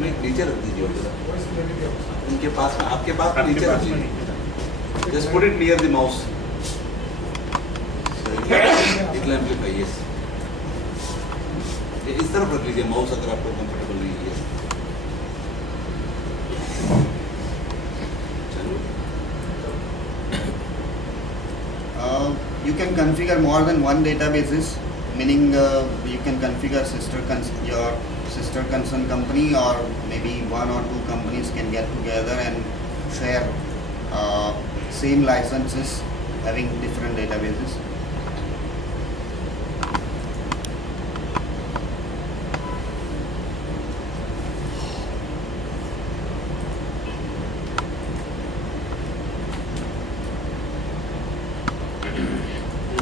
नहीं नीचे रख दीजिए उनके पास में, आपके पास में नीचे रख दीजिए, just put it near the mouse, it will amplify. Yes, इस तरफ रख लीजिए माउस अगर आपको कंफर्टेबल नहीं है। You can configure more than one databases, meaning you can configure your sister concern company, or maybe one or two companies can get together and share same licenses having different databases.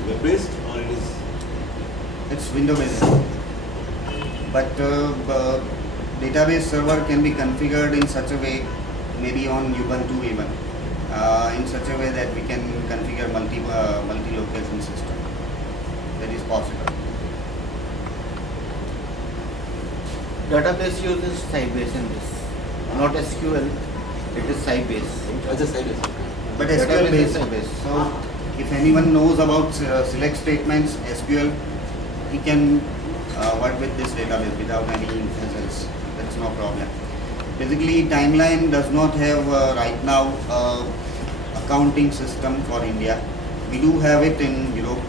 Web-based or it is? It's window based, but database server can be configured in such a way, maybe on Ubuntu even, in such a way that we can configure multi-location system. That is possible. Database uses Sybase in this, not SQL. It is Sybase. अच्छा Sybase. But SQL Database is based. Sybase. So if anyone knows about select statements, SQL, he can work with this database without any hassles. That's no problem. Basically, Timeline does not have right now accounting system for India. We do have it in Europe,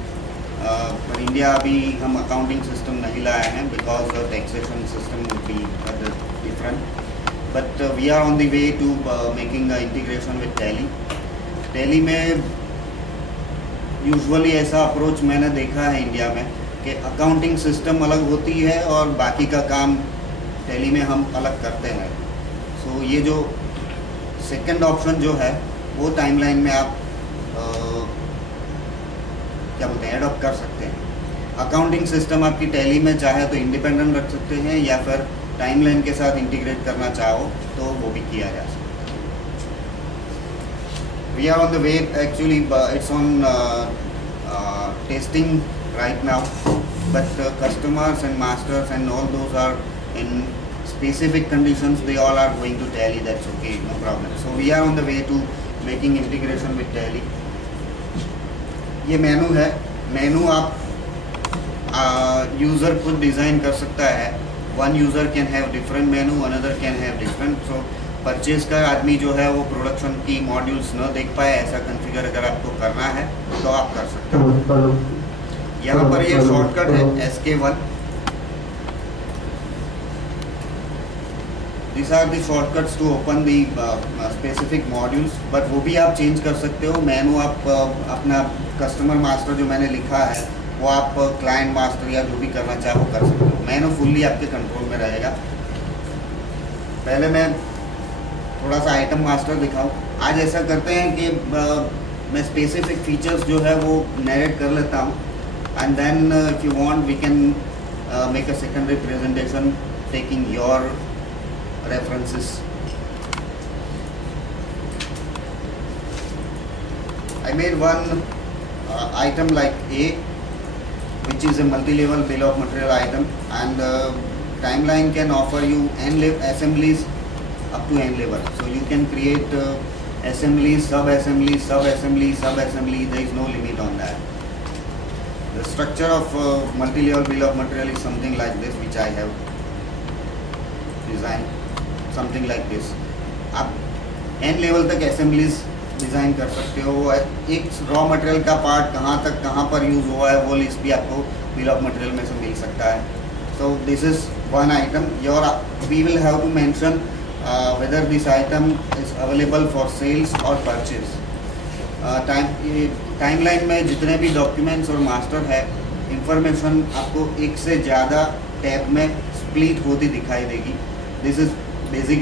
but India अभी हम accounting system नहीं लाए हैं because the taxation system would be different. But we are on the way to making integration with Tally. Tally में usually ऐसा approach मैंने देखा है इंडिया में कि अकाउंटिंग सिस्टम अलग होती है और बाकी का काम टैली में हम अलग करते हैं। सो ये जो सेकंड ऑप्शन जो है वो टाइमलाइन में आप क्या बोलते हैं एडॉप्ट कर सकते हैं। अकाउंटिंग सिस्टम आपकी टैली में चाहे तो इंडिपेंडेंट रख सकते हैं या फिर टाइमलाइन के साथ इंटीग्रेट करना चाहो तो वो भी किया जा सकता है। We are on the way, actually it's on testing right now, but customers and masters and all those are in specific conditions, they all are going to Tally. That's okay, no problem. So we are on the way to making integration with Tally. ये मेनू है, मेनू आप user खुद design कर सकता है। One user can have different menu, another can have different. So purchase का आदमी जो है वो प्रोडक्शन की मॉड्यूल्स न देख पाए, ऐसा कॉन्फ़िगर अगर आपको करना है तो आप कर सकते हो। यहाँ पर ये शॉर्टकट है SK1। This are the shortcuts to open the specific modules, but वो भी आप चेंज कर सकते हो। मेनू आप अपना कस्टमर मास्टर जो मैंने लिखा है वो आप क्लाइंट मास्टर या जो भी करना चाहे वो कर सकते हो। मेनू फुल्ली आपके कंट्रोल में रहेगा। पहले मैं थोड़ा सा आइटम मास्टर दिखाऊं। आज ऐसा करते हैं कि मैं स्पेसिफिक फीचर्स जो है वो नरेट कर लेता हूं, and then if you want we can make a secondary presentation taking your references. I made one item like A, which is a multi-level bill of material item, and Timeline can offer you n assemblies up to n level. So you can create assemblies, sub-assemblies, sub-assemblies, sub-assemblies. There is no limit on that. The structure of multi-level bill of material is something like this, which I have designed. Something like this. आप n level तक assemblies design कर सकते हो। एक raw material का part कहाँ तक कहाँ पर यूज़ हुआ है वो लिस्ट भी आपको बिल ऑफ मटेरियल में से मिल सकता है। So this is one item. Your we will have to mention whether this item is available for sales or purchase. Timeline में जितने भी डॉक्यूमेंट्स और मास्टर है, इंफॉर्मेशन आपको एक से ज़्यादा टैब में स्प्लिट होती दिखाई देगी। This is basic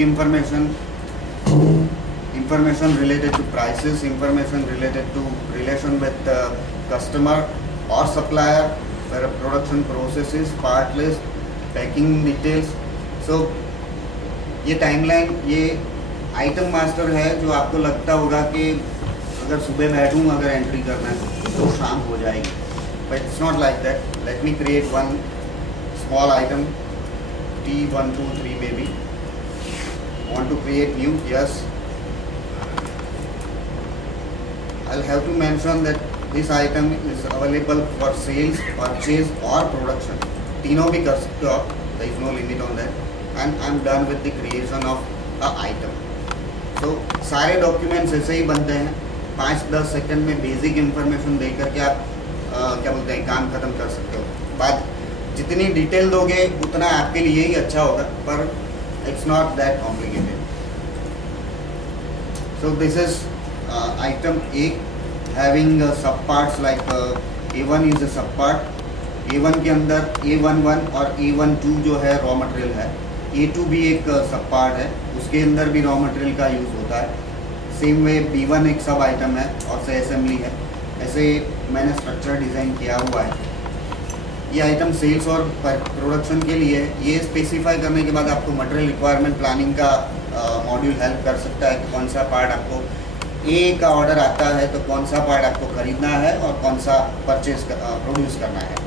information related to prices, information related to relation with customer or supplier, production processes, part list, packing details. So ये टाइमलाइन ये आइटम मास्टर है जो आपको लगता होगा कि अगर सुबह बैठूँ अगर एंट्री करना है तो शाम हो जाएगी, but it's not like that. Let me create one small item T123 maybe, want to create new, yes. I'll have to mention that this item is available for sales, purchase or production. तीनों भी कर सकते हो आप, there is no limit on that. And I'm done with the creation of a item. So सारे documents ऐसे ही बनते हैं, 5-10 सेकंड में बेसिक इंफॉर्मेशन दे करके आप क्या बोलते हैं काम खत्म कर सकते हो. बाद जितनी डिटेल दोगे उतना आपके लिए ही अच्छा होगा, पर it's not that complicated. So this is item A, having sub parts like A1 is a sub part. A1 के अंदर A11 और A12 जो है रॉ मटेरियल है, A2 भी एक सब पार्ट है, उसके अंदर भी रॉ मटेरियल का यूज़ होता है. सेम वे B1 एक सब आइटम है और से असेंबली है. ऐसे मैंने स्ट्रक्चर डिज़ाइन किया हुआ है. ये आइटम सेल्स और प्रोडक्शन के लिए ये स्पेसिफाई करने के बाद आपको मटेरियल रिक्वायरमेंट प्लानिंग का मॉड्यूल हेल्प कर सकता है कि कौन सा पार्ट आपको ए का ऑर्डर आता है तो कौन सा पार्ट आपको खरीदना है और कौन सा परचेज प्रोड्यूस करना है.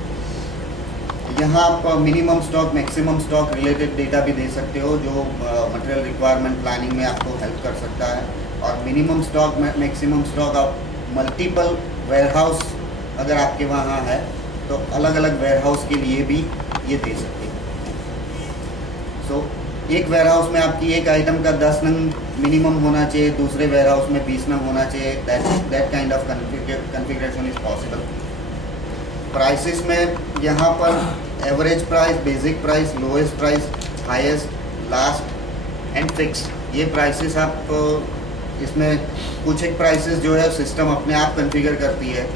यहाँ आप minimum stock maximum stock related data भी दे सकते हो जो मटेरियल रिक्वायरमेंट प्लानिंग में आपको हेल्प कर सकता है. और मिनिमम स्टॉक मैक्सिमम स्टॉक आप मल्टीपल वेयरहाउस अगर आपके वहाँ है तो अलग अलग वेयरहाउस के लिए भी ये दे सकते हैं. सो एक वेयरहाउस में आपकी एक आइटम का 10 नंग मिनिमम होना चाहिए, दूसरे वेयरहाउस में 20 नंग होना चाहिए. That kind of configuration is possible. Prices में यहाँ पर average price, basic price, lowest price, highest, last and fix, ये प्राइसेस आप इसमें कुछ एक प्राइसेस जो है सिस्टम अपने आप कॉन्फ़िगर करती है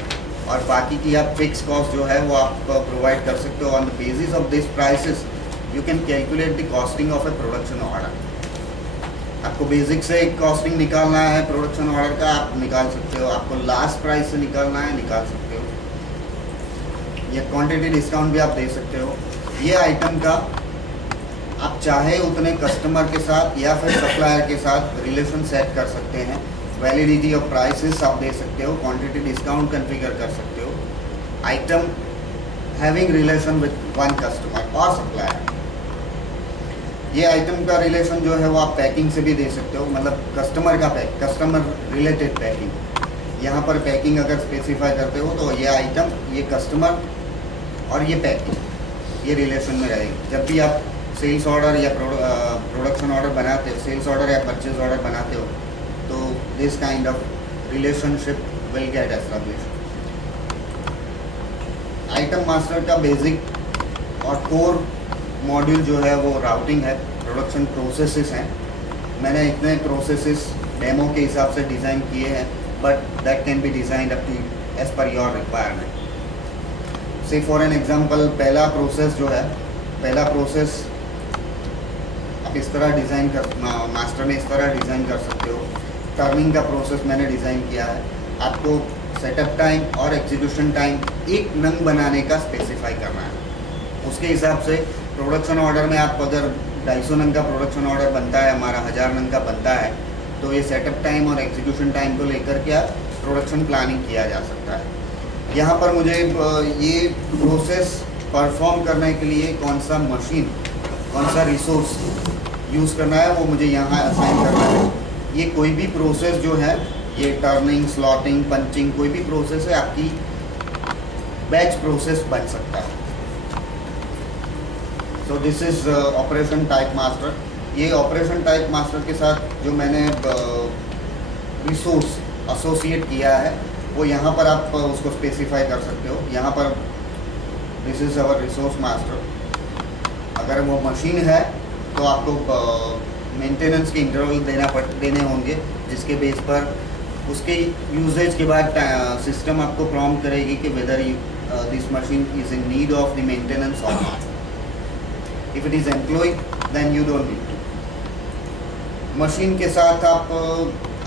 और बाकी की आप फिक्स कॉस्ट जो है वो आप प्रोवाइड कर सकते हो. On the basis of this prices you can calculate the costing of A production order. आपको बेसिक से एक कॉस्टिंग निकालना है प्रोडक्शन ऑर्डर का, आप निकाल सकते हो. आपको लास्ट प्राइस से निकालना है, निकाल सकते हो. ये क्वांटिटी डिस्काउंट भी आप दे सकते हो. ये आइटम का आप चाहे उतने कस्टमर के साथ या फिर सप्लायर के साथ रिलेशन सेट कर सकते हैं. वैलिडिटी ऑफ प्राइसेस आप दे सकते हो, क्वांटिटी डिस्काउंट कॉन्फ़िगर कर सकते हो. Atom having relation with one customer और सप्लायर. ये आइटम का रिलेशन जो है वो आप पैकिंग से भी दे सकते हो, मतलब कस्टमर का कस्टमर रिलेटेड पैकिंग. यहाँ पर पैकिंग अगर स्पेसिफाई करते हो तो ये आइटम, ये कस्टमर और ये पैकिंग ये रिलेशन में रहेगी. जब भी आप सेल्स ऑर्डर या प्रोडक्शन ऑर्डर बनाते हो, सेल्स ऑर्डर या परचेज ऑर्डर बनाते हो तो this kind of relationship will get established. Item master का बेसिक और कोर मॉड्यूल जो है वो राउटिंग है, प्रोडक्शन प्रोसेसेस हैं. मैंने इतने प्रोसेसेस डेमो के हिसाब से डिज़ाइन किए हैं, but that can be designed up to as per your requirement. Say for an example, पहला प्रोसेस जो है, पहला प्रोसेस आप इस तरह डिज़ाइन कर, मास्टर में इस तरह डिज़ाइन कर सकते हो. टर्निंग का प्रोसेस मैंने डिज़ाइन किया है. आपको सेटअप टाइम और एग्जीक्यूशन टाइम एक नंग बनाने का स्पेसिफाई करना है. उसके हिसाब से प्रोडक्शन ऑर्डर में आप अगर 250 नंग का प्रोडक्शन ऑर्डर बनता है, हमारा 1000 नंग का बनता है, तो ये सेटअप टाइम और एग्जीक्यूशन टाइम को लेकर के आप प्रोडक्शन प्लानिंग किया जा सकता है. यहाँ पर मुझे ये प्रोसेस परफॉर्म करने के लिए कौन सा मशीन, कौन सा रिसोर्स यूज़ करना है वो मुझे यहाँ असाइन करना है. ये कोई भी प्रोसेस जो है, ये टर्निंग, स्लॉटिंग, पंचिंग, कोई भी प्रोसेस है आपकी बैच प्रोसेस बन सकता है. So this is operation type master. ये ऑपरेशन टाइप मास्टर के साथ जो मैंने रिसोर्स एसोसिएट किया है वो यहाँ पर आप उसको स्पेसिफाई कर सकते हो. यहाँ पर this is our resource master. अगर वो मशीन है तो आपको मेंटेनेंस के इंटरवल देने होंगे, जिसके बेस पर उसके यूजेज के बाद सिस्टम आपको प्रॉम्प्ट करेगी कि whether this machine is in need of the maintenance और not. If it is employ then you don't need to. Machine के साथ आप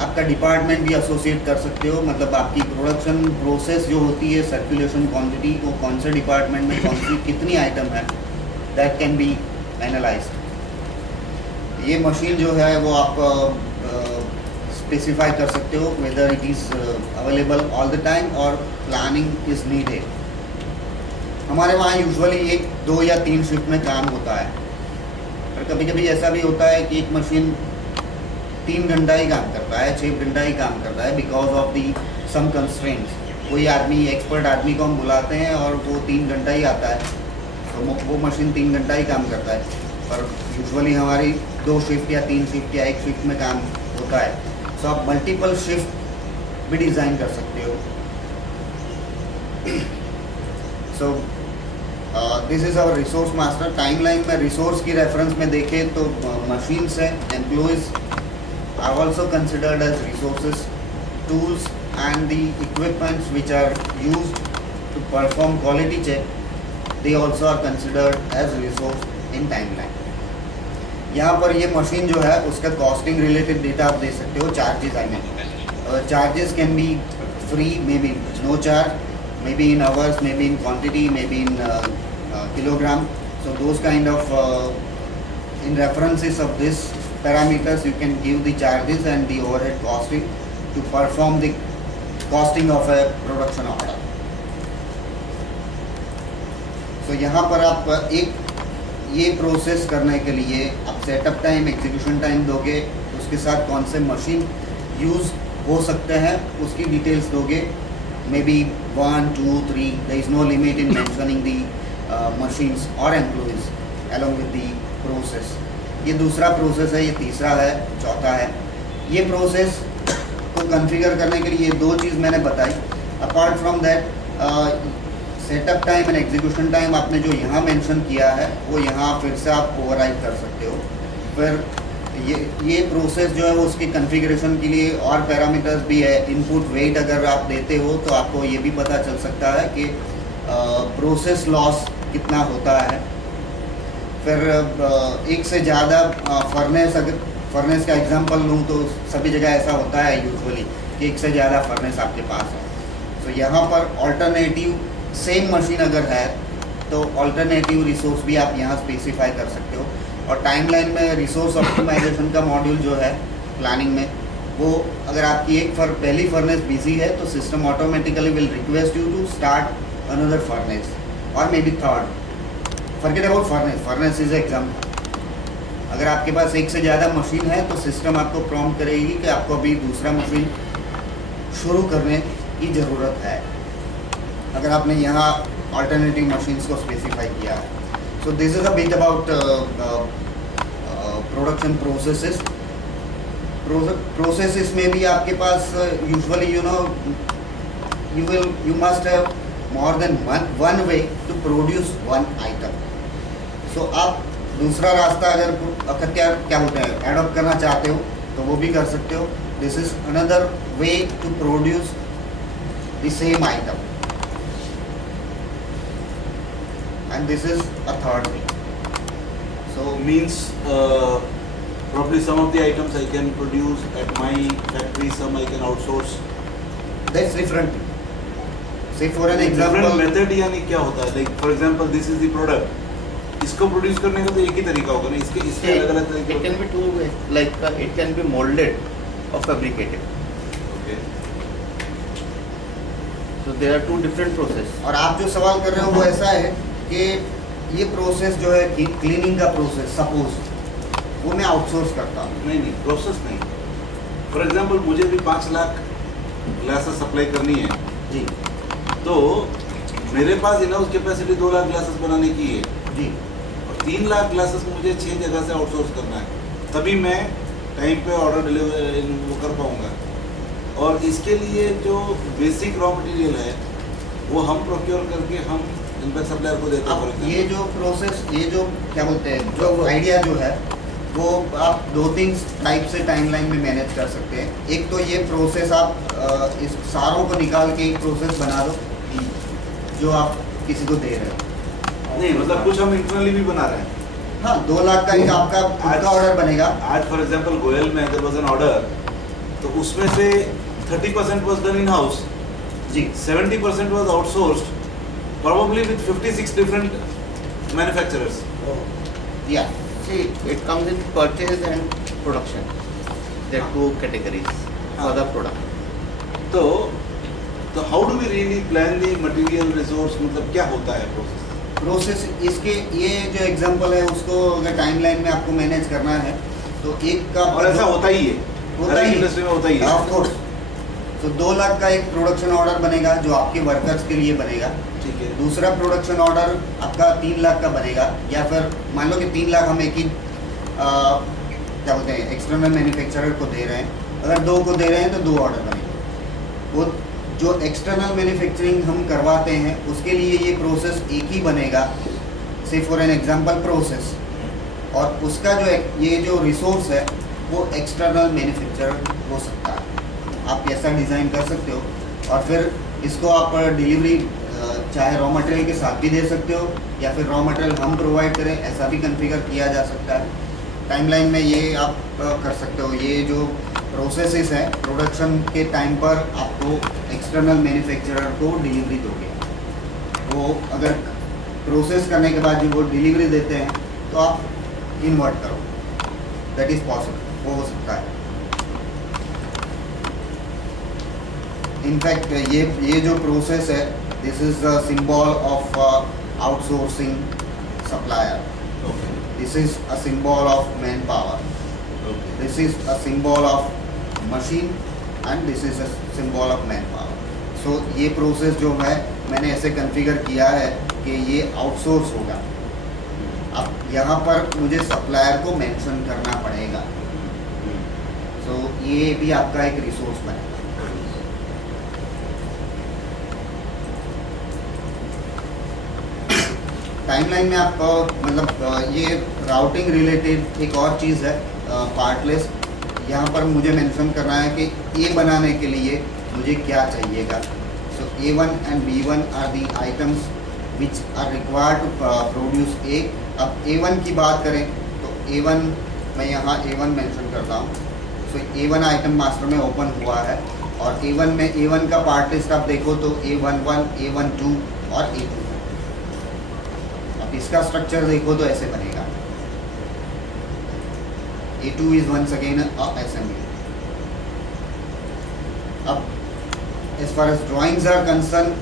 आपका डिपार्टमेंट भी एसोसिएट कर सकते हो. मतलब आपकी प्रोडक्शन प्रोसेस जो होती है, सर्कुलेशन क्वांटिटी, वो कौन से डिपार्टमेंट में कौन सी कितनी आइटम है, दैट कैन बी एनालाइज्ड. ये मशीन जो है वो आप स्पेसिफाई कर सकते हो whether it is available all the time और प्लानिंग इज़ नीडेड. हमारे वहाँ यूजुअली 1, 2 या 3 शिफ्ट में काम होता है, और कभी कभी ऐसा भी होता है कि एक मशीन 3 घंटा ही काम करता है, 6 घंटा ही काम करता है because of the some constraints. कोई आदमी, एक्सपर्ट आदमी को हम बुलाते हैं और वो 3 घंटा ही आता है, तो वो मशीन 3 घंटा ही काम करता है। पर यूजुअली हमारी 2 शिफ्ट या 3 शिफ्ट या 1 शिफ्ट में काम होता है। सो आप मल्टीपल शिफ्ट भी डिज़ाइन कर सकते हो। So this is our resource master. Timeline में रिसोर्स की रेफरेंस में देखें तो मशीन्स है, employees are also considered as resources, tools and the equipments which are used to perform quality check, they also are considered as resource in timeline. यहाँ पर ये machine जो है उसका कॉस्टिंग रिलेटेड डेटा आप दे सकते हो। Charges I mean charges can be free, may be no charge, may be in hours, may be in quantity, may be in kilogram. So those kind of in references of this parameters you can give the charges and the overhead costing to perform the costing of a production order. So यहाँ पर आप ये process करने के लिए आप setup time, execution time दोगे, उसके साथ कौन से मशीन यूज़ हो सकते हैं उसकी डिटेल्स दोगे। May be 1, 2, 3, there is no limit in mentioning the machines or employees along with the process. ये दूसरा प्रोसेस है, ये तीसरा है, चौथा है। ये प्रोसेस को कॉन्फ़िगर करने के लिए ये 2 चीज़ मैंने बताई। Apart from that setup time and execution time आपने जो यहाँ मेंशन किया है वो यहाँ फिर से आप ओवरराइड कर सकते हो। फिर ये प्रोसेस जो है वो उसकी कॉन्फ़िगरेशन के लिए और पैरामीटर्स भी है। इनपुट वेट अगर आप देते हो तो आपको ये भी पता चल सकता है कि प्रोसेस लॉस कितना होता है। फिर एक से ज़्यादा फर्नेस, अगर फर्नेस का एग्जांपल लूँ तो सभी जगह ऐसा होता है यूजुअली कि एक से ज़्यादा फर्नेस आपके पास है। तो यहाँ पर ऑल्टरनेटिव सेम मशीन अगर है तो ऑल्टरनेटिव रिसोर्स भी आप यहाँ स्पेसिफाई कर सकते हो। और टाइमलाइन में रिसोर्स ऑप्टिमाइजेशन का मॉड्यूल जो है प्लानिंग में, वो अगर आपकी पहली फर्नेस बिजी है तो system automatically will request you to start another furnace और may be third. Forget about furnace is example. अगर आपके पास एक से ज़्यादा मशीन है तो सिस्टम आपको प्रॉम्प्ट करेगी कि आपको अभी दूसरा मशीन शुरू करने की ज़रूरत है, अगर आपने यहाँ अल्टरनेटिव मशीन्स को स्पेसिफाई किया है। So this is a bit about production processes. Processes में भी आपके पास usually you must have more than one way to produce one item. So आप दूसरा रास्ता अगर क्या होता है एडॉप्ट करना चाहते हो तो वो भी कर सकते हो। This is another way to produce the same item and this is a third way. So means probably some of the items I can produce at my factory, some I can outsource. That's different. Say for an Different example, method यानी क्या होता है? Like for example, this is the product. इसको produce करने का तो एक ही तरीका होगा ना, इसके अलग-अलग तरीके। It can be 2 ways, like it can be molded or fabricated. Okay. So there are 2 different process. और आप जो सवाल कर रहे हो वो ऐसा है कि ये प्रोसेस जो है क्लीनिंग का प्रोसेस, सपोज वो मैं आउटसोर्स करता हूँ। नहीं, प्रोसेस नहीं। फॉर एग्जांपल मुझे भी 5 लाख ग्लासेस सप्लाई करनी है जी तो मेरे पास इनहाउस कैपेसिटी 2 लाख ग्लासेस बनाने की है जी। और 3 लाख ग्लासेस मुझे 6 जगह से आउटसोर्स करना है, तभी मैं टाइम पे ऑर्डर डिलीवर वो कर पाऊँगा। और इसके लिए जो बेसिक रॉ मटेरियल है वो हम प्रोक्योर करके हम इनपेक्ट सप्लायर को देते हैं। अब ये जो प्रोसेस, ये जो क्या बोलते हैं, जो आइडिया जो है वो आप 2-3 टाइप से टाइमलाइन में मैनेज कर सकते हैं। एक तो ये प्रोसेस आप इस सारों को निकाल के एक प्रोसेस बना दो जो आप किसी को दे रहे हो। नहीं, मतलब कुछ हम इंटरनली भी बना रहे हैं। हाँ, 2 लाख का एक आपका खुद का ऑर्डर बनेगा। आज फॉर एग्जांपल गोयल में अगर वाज एन ऑर्डर तो उसमें से 30% वाज डन इन हाउस जी, 70% was outsourced, probably with 56 different manufacturers. Yeah, see, it comes in purchase and production. There are 2 categories for the product. तो how do we really plan the material resource, मतलब क्या होता है process? Process इसके ये जो example है उसको अगर टाइमलाइन में आपको मैनेज करना है तो एक का और ऐसा होता ही है। होता हर ही इंडस्ट्री में होता ही है। Of course. तो 2 लाख का एक प्रोडक्शन ऑर्डर बनेगा जो आपके वर्कर्स के लिए बनेगा। ठीक है। दूसरा प्रोडक्शन ऑर्डर आपका 3 लाख का बनेगा, या फिर मान लो कि 3 लाख हम एक ही क्या बोलते हैं एक्सटर्नल मैन्युफैक्चरर को दे रहे हैं। अगर 2 को दे रहे हैं तो 2 ऑर्डर बनेंगे। वो जो एक्सटर्नल मैन्युफैक्चरिंग हम करवाते हैं उसके लिए ये प्रोसेस एक ही बनेगा, से फॉर एन एग्जांपल प्रोसेस, और उसका ये जो रिसोर्स है वो एक्सटर्नल मैन्युफैक्चरर हो सकता है। आप ऐसा डिज़ाइन कर सकते हो, और फिर इसको आप डिलीवरी चाहे रॉ मटेरियल के साथ भी दे सकते हो, या फिर रॉ मटेरियल हम प्रोवाइड करें, ऐसा भी कॉन्फ़िगर किया जा सकता है। टाइमलाइन में ये आप कर सकते हो। ये जो प्रोसेसेस है प्रोडक्शन के टाइम पर आपको एक्सटर्नल मैन्युफैक्चरर को डिलीवरी दोगे, वो अगर प्रोसेस करने के बाद जो वो डिलीवरी देते हैं तो आप इन्वर्ट करो, दैट इज़ पॉसिबल, वो हो सकता है। इनफैक्ट ये जो प्रोसेस है, this is the symbol of outsourcing supplier, this is a symbol of man power, this is a symbol of machine, and this is a symbol of man power. So ये process जो है मैंने ऐसे configure किया है कि ये outsource होगा। अब यहाँ पर मुझे सप्लायर को मेंशन करना पड़ेगा, सो ये भी आपका एक रिसोर्स बनेगा। टाइमलाइन में आप मतलब ये राउटिंग रिलेटेड एक और चीज़ है पार्टलेस। यहाँ पर मुझे मेंशन करना है कि ये बनाने के लिए मुझे क्या चाहिएगा। So A1 and B1 are the items which are required to produce A। अब A1 की बात करें तो A1 मैं यहाँ A1 मेंशन करता हूँ। सो A1 आइटम मास्टर में ओपन हुआ है, और A1 में A1 का पार्ट लिस्ट आप देखो तो A11, A12 और A2। इसका स्ट्रक्चर देखो तो ऐसे बनेगा। A2 is once again a assembly. अब as far as drawings are concerned,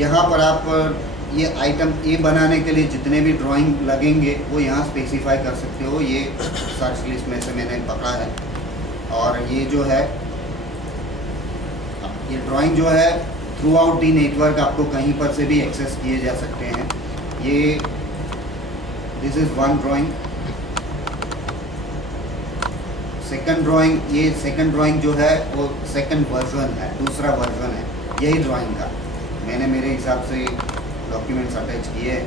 यहाँ पर आप ये आइटम A बनाने के लिए जितने भी ड्राइंग लगेंगे वो यहाँ स्पेसिफाई कर सकते हो। ये सर्च लिस्ट में से मैंने पकड़ा है, और ये जो है ये ड्राइंग जो है थ्रू आउट दी नेटवर्क आपको कहीं पर से भी एक्सेस किए जा सकते हैं। ये this is one drawing. Second drawing, ये सेकंड ड्राइंग जो है वो सेकंड वर्जन है, दूसरा वर्जन है यही ड्राइंग का। मैंने मेरे हिसाब से डॉक्यूमेंट्स अटैच किए हैं,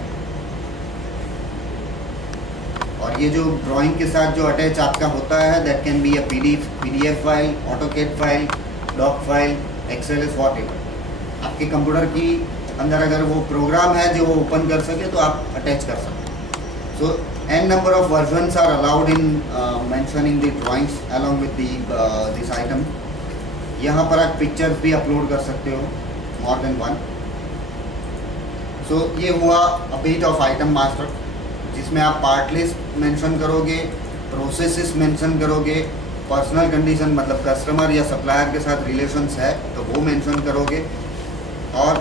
और ये जो ड्राइंग के साथ जो अटैच आपका होता है that can be a PDF file, AutoCAD file, doc file, Excel, whatever. आपके कंप्यूटर की अंदर अगर वो प्रोग्राम है जो वो ओपन कर सके तो आप अटैच कर सकते हैं। सो n number of versions are allowed in mentioning the drawings along with this item. यहाँ पर आप पिक्चर्स भी अपलोड कर सकते हो, more than one. सो ये हुआ a bit of item master, जिसमें आप पार्ट लिस्ट मेंशन करोगे, प्रोसेसेस मेंशन करोगे, पर्सनल कंडीशन मतलब कस्टमर या सप्लायर के साथ रिलेशंस है तो वो मेंशन करोगे, और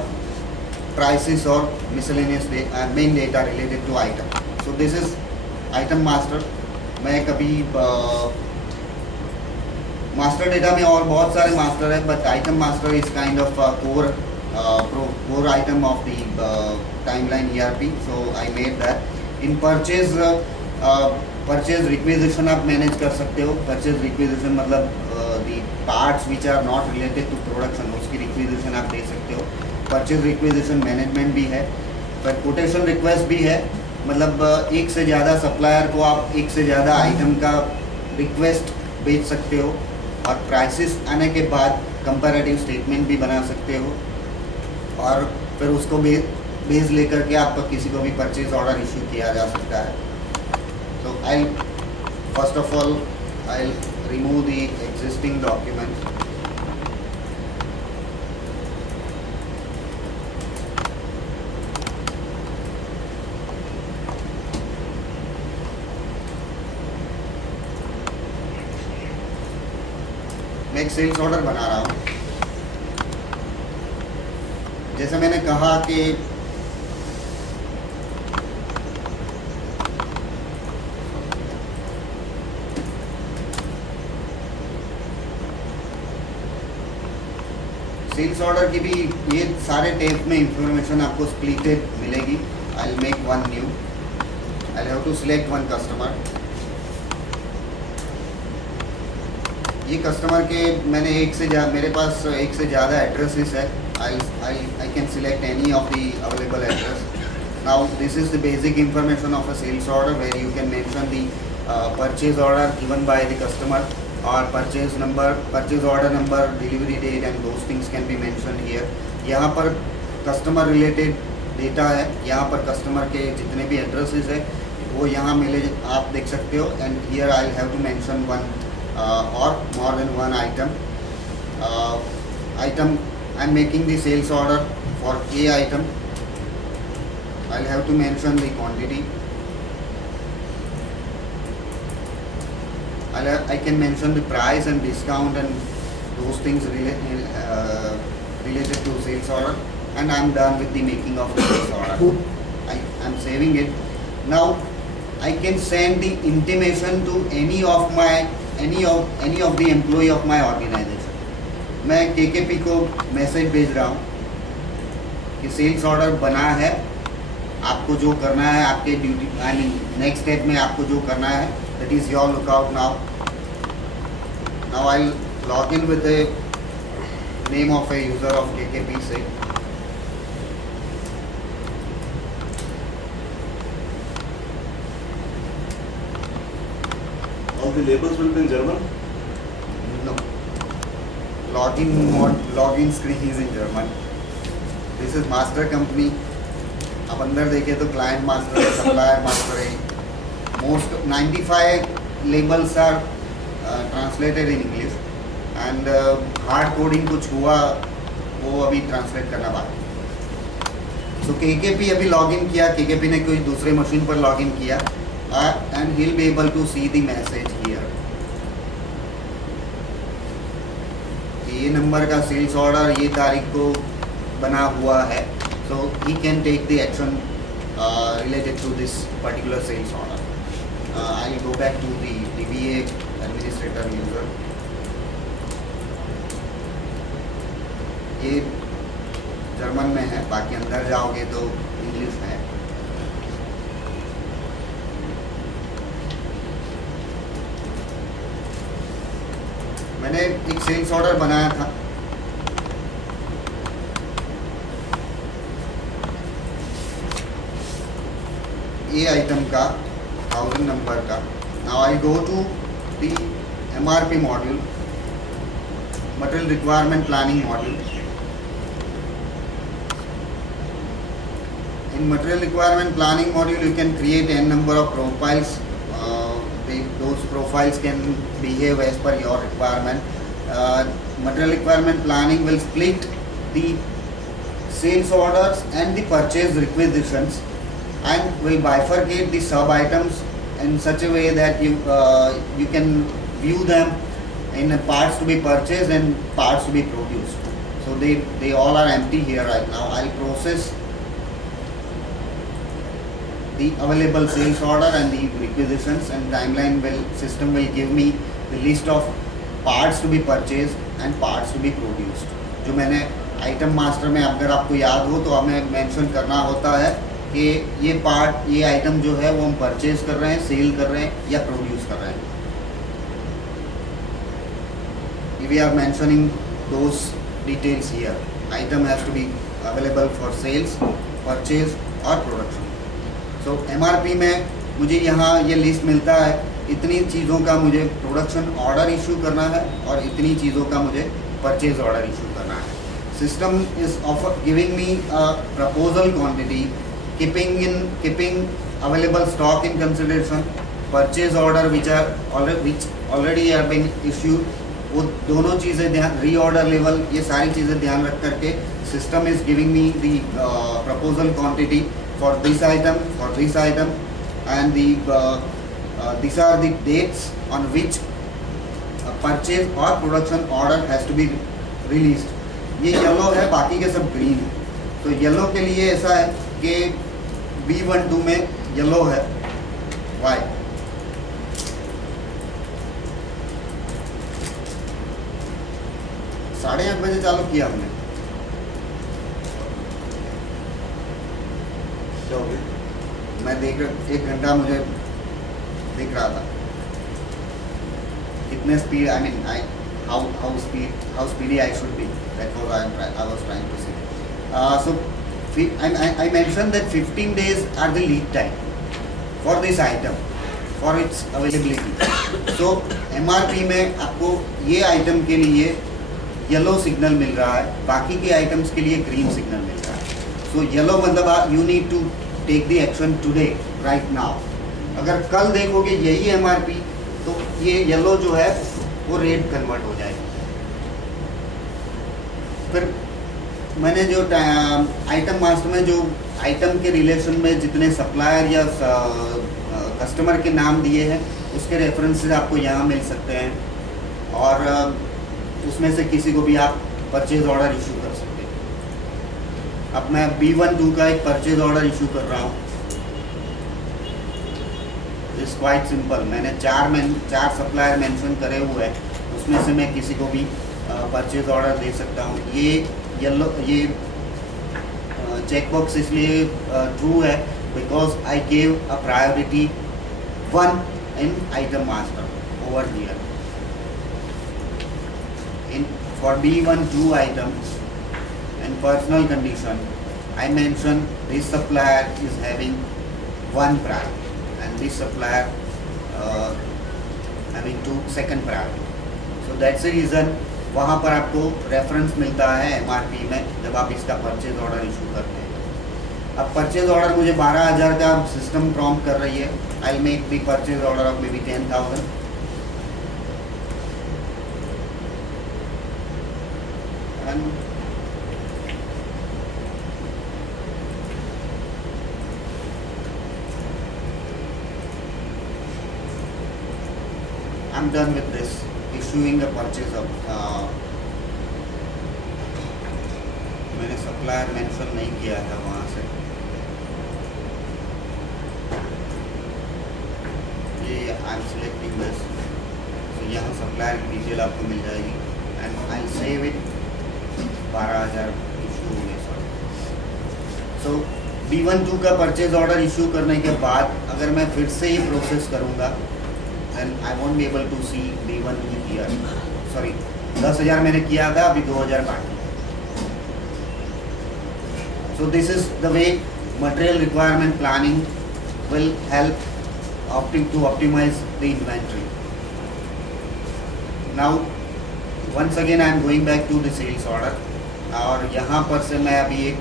प्राइसेस और miscellaneous main data related to item. So this is item master. मैं कभी मास्टर डेटा में और बहुत सारे मास्टर है, but item master is kind of core item of the Timeline ERP। So I made that in purchase. Purchase requisition आप manage कर सकते हो। परचेज रिक्विजिशन मतलब the parts which are not related to production, उसकी requisition आप दे सकते हो। परचेज रिक्विजिशन मैनेजमेंट भी है, पर कोटेशन रिक्वेस्ट भी है, मतलब एक से ज़्यादा सप्लायर को आप एक से ज़्यादा आइटम का रिक्वेस्ट भेज सकते हो, और प्राइसेस आने के बाद कंपैरेटिव स्टेटमेंट भी बना सकते हो, और फिर उसको बेस लेकर के आपको किसी को भी परचेज ऑर्डर इश्यू किया जा सकता है। So first of all I'll remove the existing document. मैं एक सेल्स ऑर्डर बना रहा हूँ। जैसे मैंने कहा कि सेल्स ऑर्डर की भी ये सारे टेप में इंफॉर्मेशन आपको स्प्लिटेड मिलेगी. I make one new. I have to select one customer. ये कस्टमर के मैंने मेरे पास एक से ज़्यादा एड्रेसेस है. I can select any of the available address. Now this is the basic information of a sales order where you can mention the purchase order given by the customer or purchase order number, delivery date and those things can be mentioned here. यहाँ पर customer related data है. यहाँ पर customer के जितने भी addresses है वो यहाँ मिले आप देख सकते हो. And here I'll have to mention one or more than one item. I'm making the sales order for A item. I'll have to mention the quantity. I can mention the price and discount and those things related to sales order, and I'm done with the making of the sales order. I'm saving it. Now I can send the intimation to any of the employee of my organization. मैं KKP को message भेज रहा हूँ कि sales order बना है, आपको जो करना है आपके ड्यूटी नेक्स्ट स्टेप में आपको जो करना है that is your lookout now. Now I log in with the name of A user of KKP से. All the labels will be in German. No. Login screen is in German. This is master company. अब अंदर देखें तो client master है, supplier master है. Most 95 labels are translated in English and hard coding कुछ हुआ वो अभी translate करना बाकी. So KKP अभी login किया, KKP ने कोई दूसरे मशीन पर login किया and he'll be able to see the message here. ये नंबर का सेल्स ऑर्डर ये तारीख को बना हुआ है. So he can take the action related to this particular sales order. I will go back to the DBA administrator user. ये German में है, बाकी अंदर जाओगे तो इंग्लिश है. मैंने एक सेल्स ऑर्डर बनाया था. ए आइटम का 1000 नंबर का. Now I go to the MRP module, material requirement planning module. In material requirement planning module you can create n number of profiles. Those profiles can behave as per your requirement. Material requirement planning will split the sales orders and the purchase requisitions and will bifurcate the sub items in such a way that you can view them in parts to be purchased and parts to be produced. So they all are empty here right now. I'll process the available sales order and the requisitions, and system will give me the list of parts to be purchased and parts to be produced. जो मैंने item master में अगर आपको याद हो तो हमें mention करना होता है कि ये आइटम जो है वो हम परचेज कर रहे हैं, सेल कर रहे हैं या प्रोड्यूस कर रहे हैं. We are mentioning those details here. Item has to be available for sales, purchase or production. So MRP में मुझे यहाँ ये लिस्ट मिलता है. इतनी चीज़ों का मुझे प्रोडक्शन ऑर्डर इशू करना है और इतनी चीज़ों का मुझे परचेज ऑर्डर इशू करना है. System is giving me proposal quantity, keeping available stock in consideration, purchase order which already have been issued. वो दोनों चीज़ें ध्यान, रीऑर्डर लेवल, ये सारी चीज़ें ध्यान रख करके system is giving me the proposal quantity for this item and these are the dates on which a purchase or production order has to be released. ये येलो है, बाकी के सब ग्रीन है. तो येलो के लिए ऐसा है कि B12 में येलो है. Why? 8:30 बजे चालू किया हमने. क्या हो गया? मैं देख रहा 1 घंटा मुझे दिख रहा था कितने speed I mean I how speedy I should be that was I was trying to say so I mentioned that 15 days are the lead time for this item for its availability. So MRP में आपको ये item के लिए yellow signal मिल रहा है, बाकी के items के लिए ग्रीन सिग्नल मिल रहा है. So येलो मतलब you need to take the action today right now. अगर कल देखोगे यही MRP तो ये येलो जो है वो रेड कन्वर्ट हो जाएगा. फिर मैंने जो आइटम मास्टर में जो आइटम के रिलेशन में जितने सप्लायर या कस्टमर के नाम दिए हैं उसके रेफरेंसेस आपको यहाँ मिल सकते हैं, और उसमें से किसी को भी आप परचेज ऑर्डर इशू कर सकते हैं. अब मैं B12 का एक परचेज ऑर्डर इशू कर रहा हूँ. It's quite simple. मैंने चार सप्लायर मेंशन करे हुए हैं, उसमें से मैं किसी को भी परचेज ऑर्डर दे सकता हूँ. ये चेकबॉक्स इसलिए ट्रू है because I gave a priority 1 in item master over here. In for B12 item in personal condition I mentioned this supplier is having 1 priority and this supplier having 2 second priority. So that's the reason वहाँ पर आपको reference मिलता है MRP में जब आप इसका purchase order issue करते हैं. अब परचेज ऑर्डर मुझे 12,000 का सिस्टम प्रॉम्प्ट कर रही है. I make the purchase order of may be 10,000. And I'm done with this issuing the purchase of मैंने सप्लायर मेंशन नहीं किया था वहाँ से. ये आई एम सिलेक्टिंग दिस. तो यहाँ सप्लायर की डिटेल आपको मिल जाएगी and I save it. 12,000 issue हो गए सर. सो B12 का परचेज ऑर्डर इशू करने के बाद अगर मैं फिर से ही प्रोसेस करूँगा then I won't be able to see B12 here. Sorry, 10,000 मैंने किया था, अभी 2,000 बाकी. So this is the way material requirement planning will help to optimize the inventory. Now once again I am going back to the sales order और यहाँ पर से मैं अभी एक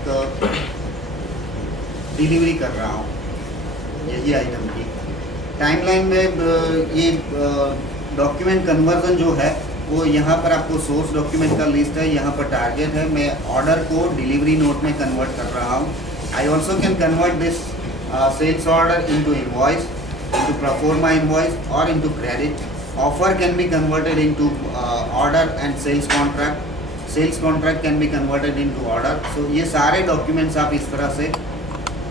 डिलीवरी कर रहा हूँ यही आइटम की. टाइमलाइन में ये डॉक्यूमेंट कन्वर्जन जो है वो यहाँ पर आपको सोर्स डॉक्यूमेंट का लिस्ट है, यहाँ पर टारगेट है. मैं ऑर्डर को डिलीवरी नोट में कन्वर्ट कर रहा हूँ. I also can convert this sales order into invoice, into proforma invoice और into credit. Offer can be converted into order and sales contract. Sales contract can be converted into order. So ये सारे documents आप इस तरह से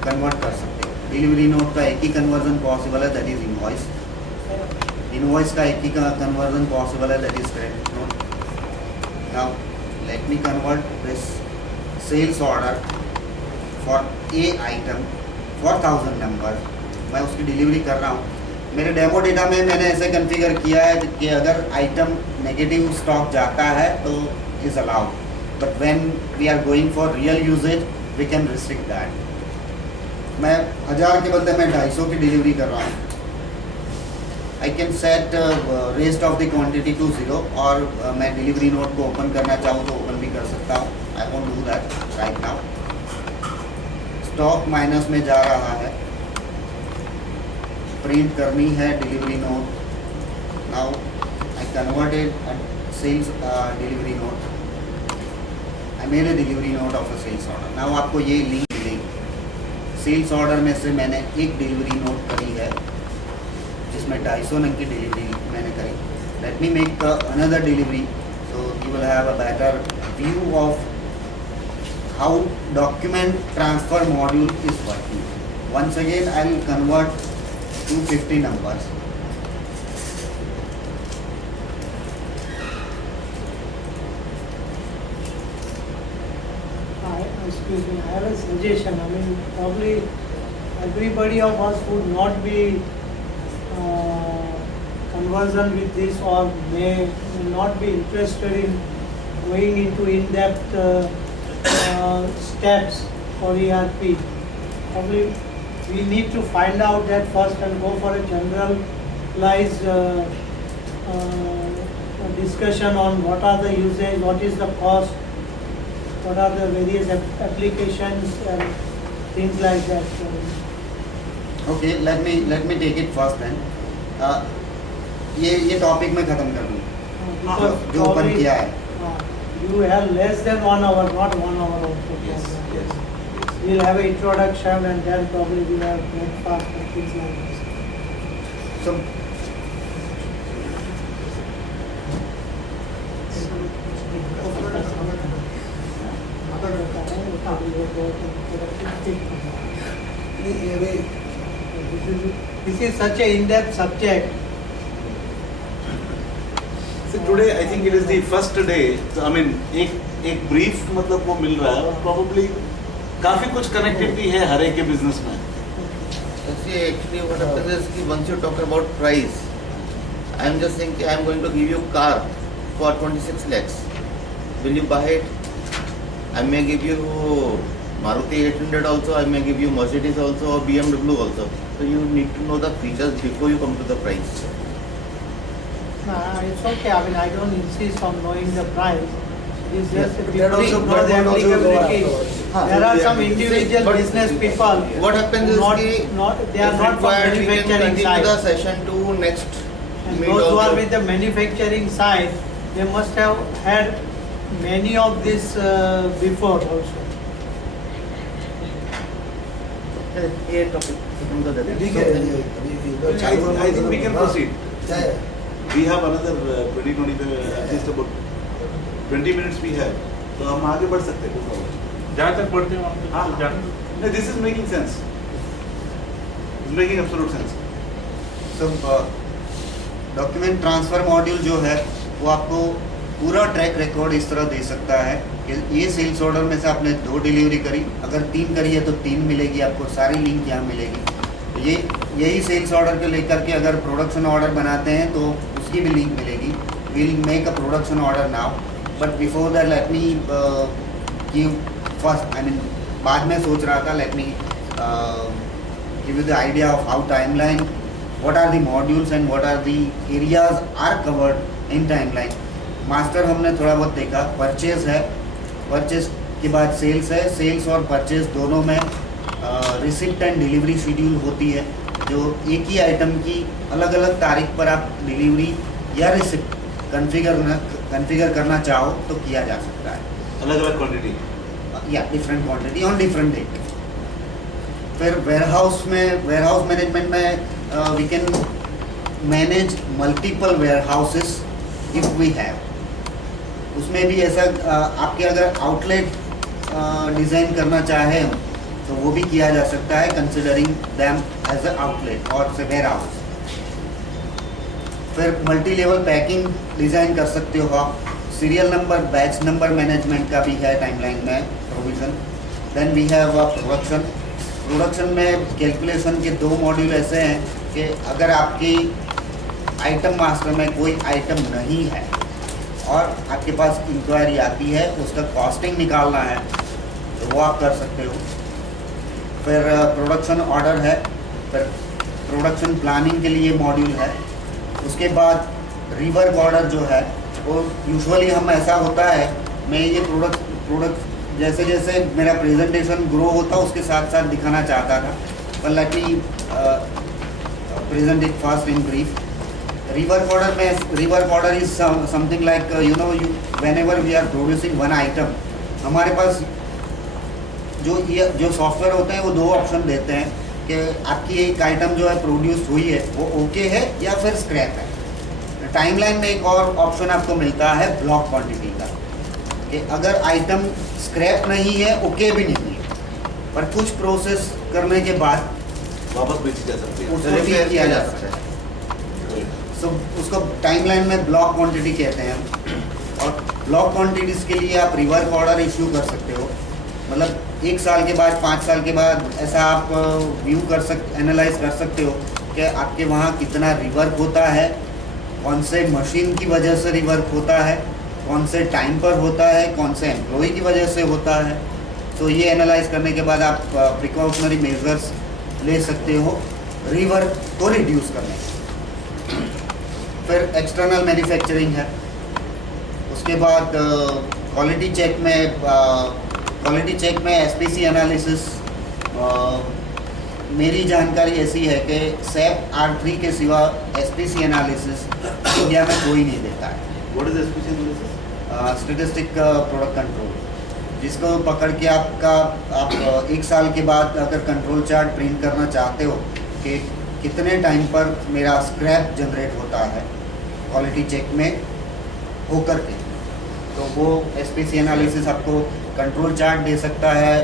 convert कर सकते हैं. डिलीवरी नोट का एक ही कन्वर्जन पॉसिबल है, दैट इज इनवॉइस. इनवॉइस का एक ही कन्वर्जन पॉसिबल है, that is credit note. Now let me convert this sales order for a item for 1000 number. मैं उसकी डिलीवरी कर रहा हूँ. मेरे डेमो डेटा में मैंने ऐसे कॉन्फ़िगर किया है कि अगर आइटम नेगेटिव स्टॉक जाता है तो is allowed, but when we are going for real usage we can restrict that. मैं 1000 के बदले मैं 250 की डिलीवरी कर रहा हूँ. I can set rest of the quantity to 0 और मैं डिलीवरी नोट को ओपन करना चाहूँ तो ओपन भी कर सकता हूँ. I won't do that right now. Stock minus में जा रहा है, प्रिंट करनी है delivery note. Now I converted sales delivery note. I made a delivery note of a sales order. Now आपको ये लिंक सेल्स ऑर्डर में से मैंने एक डिलीवरी नोट करी है जिसमें 250 नंग की डिलीवरी मैंने करी. Let me make another delivery so you will have a better view of how document transfer module is working. Once again I will convert 250 numbers. Excuse me, I have a suggestion. I mean, probably everybody of us would not be conversant with this or may not be interested in going into in-depth steps for ERP. Probably we need to find out that first and go for a generalized discussion on what are the usage, what is the cost, what are the various applications and things like that. Okay, let me take it first then. ये topic मैं खत्म कर दूँ Because जो open किया है. you have less than 1 hour, not 1 hour also. Yes, yes. We'll have an introduction and then probably we'll have breakfast and things like this. So This is such an in-depth subject. So today I think it is the first day. So, I mean एक brief मतलब वो मिल रहा है और probably काफी कुछ connectivity है हर एक के business में. See, actually what happens is कि once you talk about price, I am just thinking I am going to give you car for 26 lakhs. Will you buy it? I may give you Maruti 800 also, I may give you Mercedes also or BMW also. So you need to know the features before you come to the price. It's okay. I mean, I don't insist on knowing the price. It's just That people also- know the that one also go applicability. afterwards. There are some individual But business people. What happens is not, कि not they are if not from required, we can manufacturing continue the side. session to next And meet those who are also. with the manufacturing side, they must have had many of this before also. ये topic खत्म कर देते हैं. ठीक है I think we can proceed. Yeah. We have another 20-25 at least about 20 minutes we have. तो हम आगे बढ़ सकते हैं. no problem. जहाँ तक पढ़ते हैं वहाँ तक हाँ, जाने No, this is making sense. It's making absolute sense. so document transfer module जो है वो आपको पूरा ट्रैक रिकॉर्ड इस तरह दे सकता है कि ये सेल्स ऑर्डर में से आपने 2 डिलीवरी करी, अगर 3 करी है तो 3 मिलेगी आपको, सारी लिंक यहाँ मिलेगी. यही सेल्स ऑर्डर को लेकर के अगर प्रोडक्शन ऑर्डर बनाते हैं तो उसकी भी लिंक मिलेगी. Will make a production order now, but before that let me give first, I mean बाद में सोच रहा था, let me give you the idea of how timeline, what are the modules and what are the areas are covered in timeline. Master हमने थोड़ा बहुत देखा, purchase है, परचेज के बाद सेल्स है, सेल्स और परचेज दोनों में रिसिप्ट एंड डिलीवरी शेड्यूल होती है, जो एक ही आइटम की अलग अलग तारीख पर आप डिलीवरी या रिसिप्ट कन्फिगर करना चाहो तो किया जा सकता है, अलग-अलग क्वांटिटी. या different quantity on different date. फिर वेयरहाउस मैनेजमेंट में we can manage multiple warehouses if we have. उसमें भी ऐसा आपके अगर आउटलेट डिज़ाइन करना चाहे तो वो भी किया जा सकता है, considering them as a outlet और से वेयरहाउस. फिर मल्टी लेवल पैकिंग डिज़ाइन कर सकते हो आप. Serial number, batch number management का भी है टाइमलाइन में provision. Then we have production में कैलकुलेशन के 2 मॉड्यूल ऐसे हैं कि अगर आपकी आइटम मास्टर में कोई आइटम नहीं है और आपके पास इंक्वायरी आती है, उसका कॉस्टिंग निकालना है तो वो आप कर सकते हो. फिर प्रोडक्शन ऑर्डर है, फिर प्रोडक्शन प्लानिंग के लिए मॉड्यूल है. उसके बाद रिवर्क ऑर्डर जो है वो यूजुअली हम ऐसा होता है, मैं ये प्रोडक्ट जैसे जैसे मेरा प्रेजेंटेशन ग्रो होता उसके साथ साथ दिखाना चाहता था, पर let me present it fast in brief. Rework order is something like whenever we are producing one item, हमारे पास जो सॉफ्टवेयर होते हैं वो 2 ऑप्शन देते हैं कि आपकी एक आइटम जो है प्रोड्यूस हुई है वो ओके है या फिर स्क्रैप है. टाइमलाइन में एक और ऑप्शन आपको मिलता है ब्लॉक क्वांटिटी का, कि अगर आइटम स्क्रैप नहीं है, ओके भी नहीं है, पर कुछ प्रोसेस करने के बाद वापस बेची जा सकती है. उसको ठीक किया जा सकता है. सो उसको टाइमलाइन में ब्लॉक क्वांटिटी कहते हैं. और ब्लॉक क्वांटिटीज़ के लिए आप रिवर्क ऑर्डर इश्यू कर सकते हो, मतलब 1 साल के बाद 5 साल के बाद ऐसा आप व्यू एनालाइज कर सकते हो कि आपके वहाँ कितना रिवर्क होता है, कौन से मशीन की वजह से रिवर्क होता है, कौन से टाइम पर होता है, कौन से एम्प्लॉय की वजह से होता है। तो ये एनालाइज करने के बाद आप प्रिकॉशनरी मेजर्स ले सकते हो रिवर्क को रिड्यूस करने। फिर एक्सटर्नल मैन्युफैक्चरिंग है। उसके बाद क्वालिटी चेक में एसपीसी एनालिसिस। मेरी जानकारी ऐसी है कि SAP R3 के सिवा एसपीसी एनालिसिस इंडिया में कोई नहीं देता है। What is SPC analysis? Statistic product control, जिसको पकड़ के आप 1 साल के बाद अगर कंट्रोल चार्ट प्रिंट करना चाहते हो कि कितने टाइम पर मेरा स्क्रैप जनरेट होता है क्वालिटी चेक में होकर के, तो वो एसपीसी एनालिसिस आपको कंट्रोल चार्ट दे सकता है।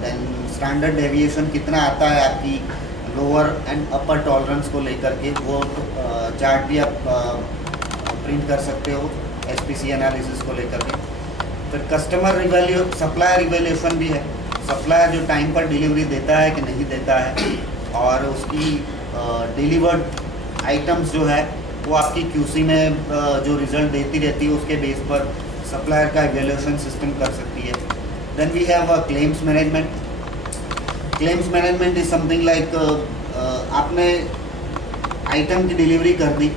देन स्टैंडर्ड डेविएशन कितना आता है आपकी लोअर एंड अपर टॉलरेंस को लेकर के, वो चार्ट भी आप प्रिंट कर सकते हो एसपीसी एनालिसिस को लेकर के। फिर सप्लायर रिवैल्यूएशन भी है। सप्लायर जो टाइम पर डिलीवरी देता है कि नहीं देता है, और उसकी डिलीवर्ड आइटम्स जो है वो आपकी क्यूसी में जो रिजल्ट देती रहती है उसके बेस पर सप्लायर का इवैल्यूएशन सिस्टम कर सकती है। Then we have claims management. Claims management is something like आपने आइटम की डिलीवरी कर दी,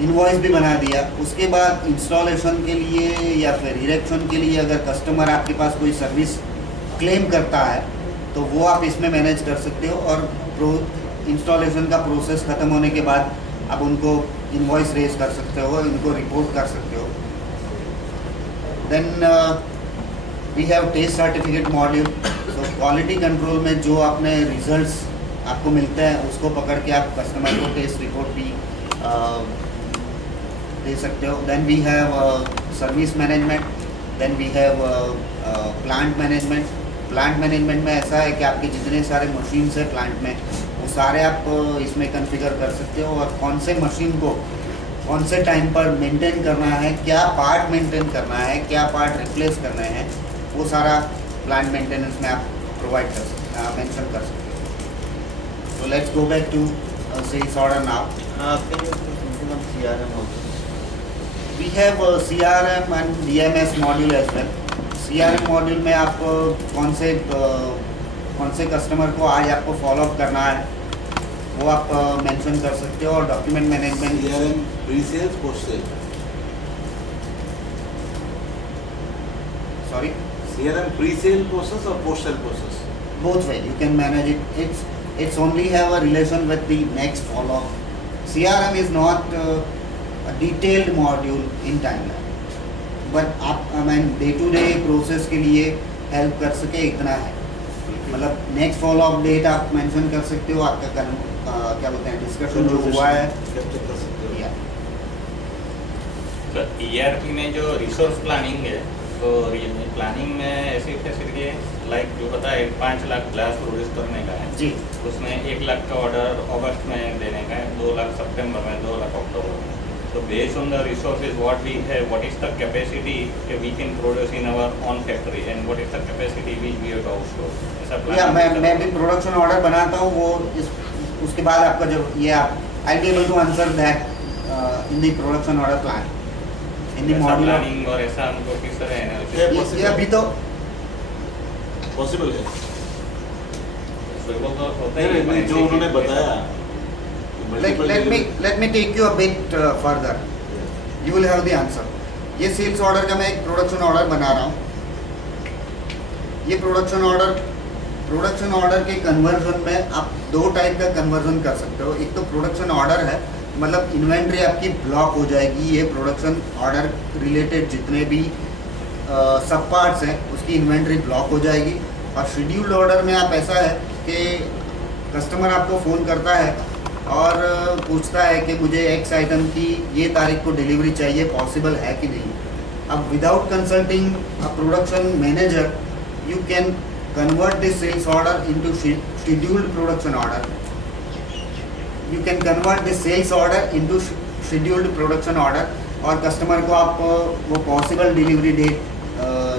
इनवॉइस भी बना दिया, उसके बाद इंस्टॉलेशन के लिए या फिर इरेक्शन के लिए अगर कस्टमर आपके पास कोई सर्विस क्लेम करता है तो वो आप इसमें मैनेज कर सकते हो, और इंस्टॉलेशन का प्रोसेस ख़त्म होने के बाद आप उनको इनवॉइस रेज कर सकते हो, इनको रिपोर्ट कर सकते हो। Then we have test certificate module. तो क्वालिटी कंट्रोल में जो आपने रिजल्ट्स आपको मिलते हैं उसको पकड़ के आप कस्टमर को टेस्ट रिपोर्ट भी दे सकते हो। Then we have service management. Then we have plant management. Plant management में ऐसा है कि आपके जितने सारे मशीन्स हैं प्लांट में, वो सारे आप इसमें कॉन्फ़िगर कर सकते हो, और कौन से मशीन को कौन से टाइम पर मेंटेन करना है, क्या पार्ट मेंटेन करना है, क्या पार्ट रिप्लेस करने हैं, वो सारा प्लांट मेंटेनेंस में आप प्रोवाइड कर सकते हैं, मेंशन कर सकते हो। तो let's go back to sales order now. Can you put something on CRM also? We have CRM and DMS module as well. CRM module में आप कौन से कस्टमर को आज आपको फॉलो अप करना है वो आप मेंशन कर सकते हो, और document management CRM pre-sales, post-sales. Sorry CRM pre-sale process or post-sale process? both way you can manage it. It's only have a relation with the next follow up. CRM is not a detailed module in timeline, but आप day to day process के लिए help कर सके इतना है। मतलब next follow up date आप mention कर सकते हो, आपका क्या बोलते हैं डिस्कशन जो हुआ है। Capture कर सकते हो। या तो ERP में जो रिसोर्स प्लानिंग है, तो प्लानिंग में ऐसी फैसिलिटी है लाइक जो पता है 5 लाख ग्लास प्रोड्यूस करने का है, जी उसमें 1 लाख का ऑर्डर अगस्त में देने का है, 2 लाख सितंबर में, 2 लाख अक्टूबर में। तो based on the resources what we have, what is the capacity we can produce in our own factory and what is the capacity we have to outsource, ऐसा या प्लान। मैं भी प्रोडक्शन ऑर्डर बनाता हूँ, वो उसके बाद आपका जो ये आप I be able to answer that in the production order plan in the module. Planning और ऐसा हमको किस तरह है ये अभी तो पॉसिबल है। बिल्कुल तो होता ही नहीं, जो उन्होंने बताया let me take you a bit further. You will have the answer. ये सेल्स ऑर्डर का मैं एक प्रोडक्शन ऑर्डर बना रहा हूँ। ये प्रोडक्शन ऑर्डर के कन्वर्जन में आप 2 टाइप का कन्वर्जन कर सकते हो। एक तो प्रोडक्शन ऑर्डर है, मतलब इन्वेंट्री आपकी ब्लॉक हो जाएगी, ये प्रोडक्शन ऑर्डर रिलेटेड जितने भी सब पार्ट्स हैं उसकी इन्वेंट्री ब्लॉक हो जाएगी। और शेड्यूल्ड ऑर्डर में आप ऐसा है कि कस्टमर आपको फ़ोन करता है और पूछता है कि मुझे एक्स आइटम की ये तारीख को डिलीवरी चाहिए, पॉसिबल है कि नहीं। अब without consulting a production manager you can convert this sales order into scheduled production order. You can convert this sales order into scheduled production order, और कस्टमर को आप वो पॉसिबल डिलीवरी डेट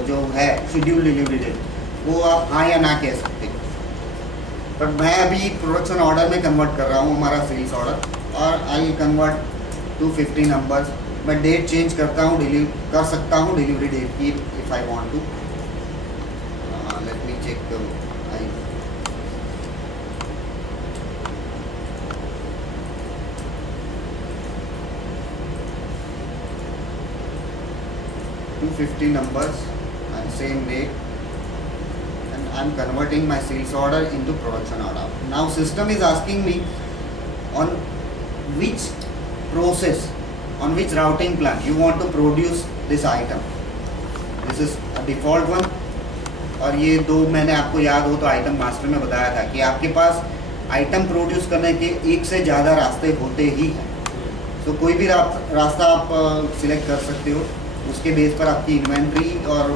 जो है शेड्यूल डिलीवरी डेट, वो आप हाँ या ना कह सकते हैं। बट मैं अभी प्रोडक्शन ऑर्डर में कन्वर्ट कर रहा हूँ हमारा सेल्स ऑर्डर, और आई कन्वर्ट टू 50 नंबर्स। मैं डेट चेंज करता हूँ, कर सकता हूँ डिलीवरी डेट की if I want to. Let me check. I 250 numbers and same date, and I'm converting my sales order into production order. Now system is asking me on which process, on which routing plan you want to produce this item. This is a default one, और ये दो मैंने आपको याद हो तो item master में बताया था कि आपके पास आइटम प्रोड्यूस करने के एक से ज़्यादा रास्ते होते ही हैं। तो कोई भी रास्ता आप सिलेक्ट कर सकते हो, उसके बेस पर आपकी इन्वेंट्री और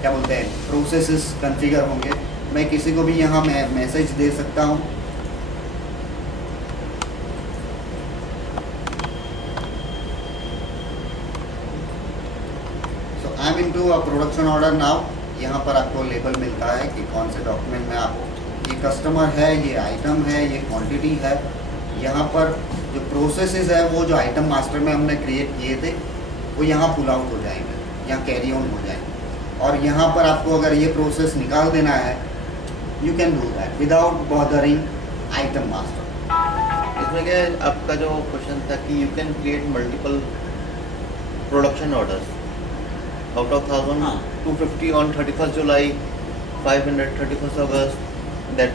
क्या बोलते हैं प्रोसेसेस कॉन्फ़िगर होंगे। मैं किसी को भी यहाँ मैसेज दे सकता हूँ। So I am into a production order now. यहाँ पर आपको लेबल मिलता है कि कौन से डॉक्यूमेंट में आप, ये कस्टमर है, ये आइटम है, ये क्वांटिटी है। यहाँ पर जो प्रोसेसेस है वो जो आइटम मास्टर में हमने क्रिएट किए थे वो यहाँ पुल आउट हो जाएंगे, यहाँ कैरी ऑन हो जाएंगे। और यहाँ पर आपको अगर ये प्रोसेस निकाल देना है, you can do that without bothering item master. इसमें क्या है, आपका जो क्वेश्चन था कि you can create multiple production orders out of 1250 on 31st July, 500 31st August, that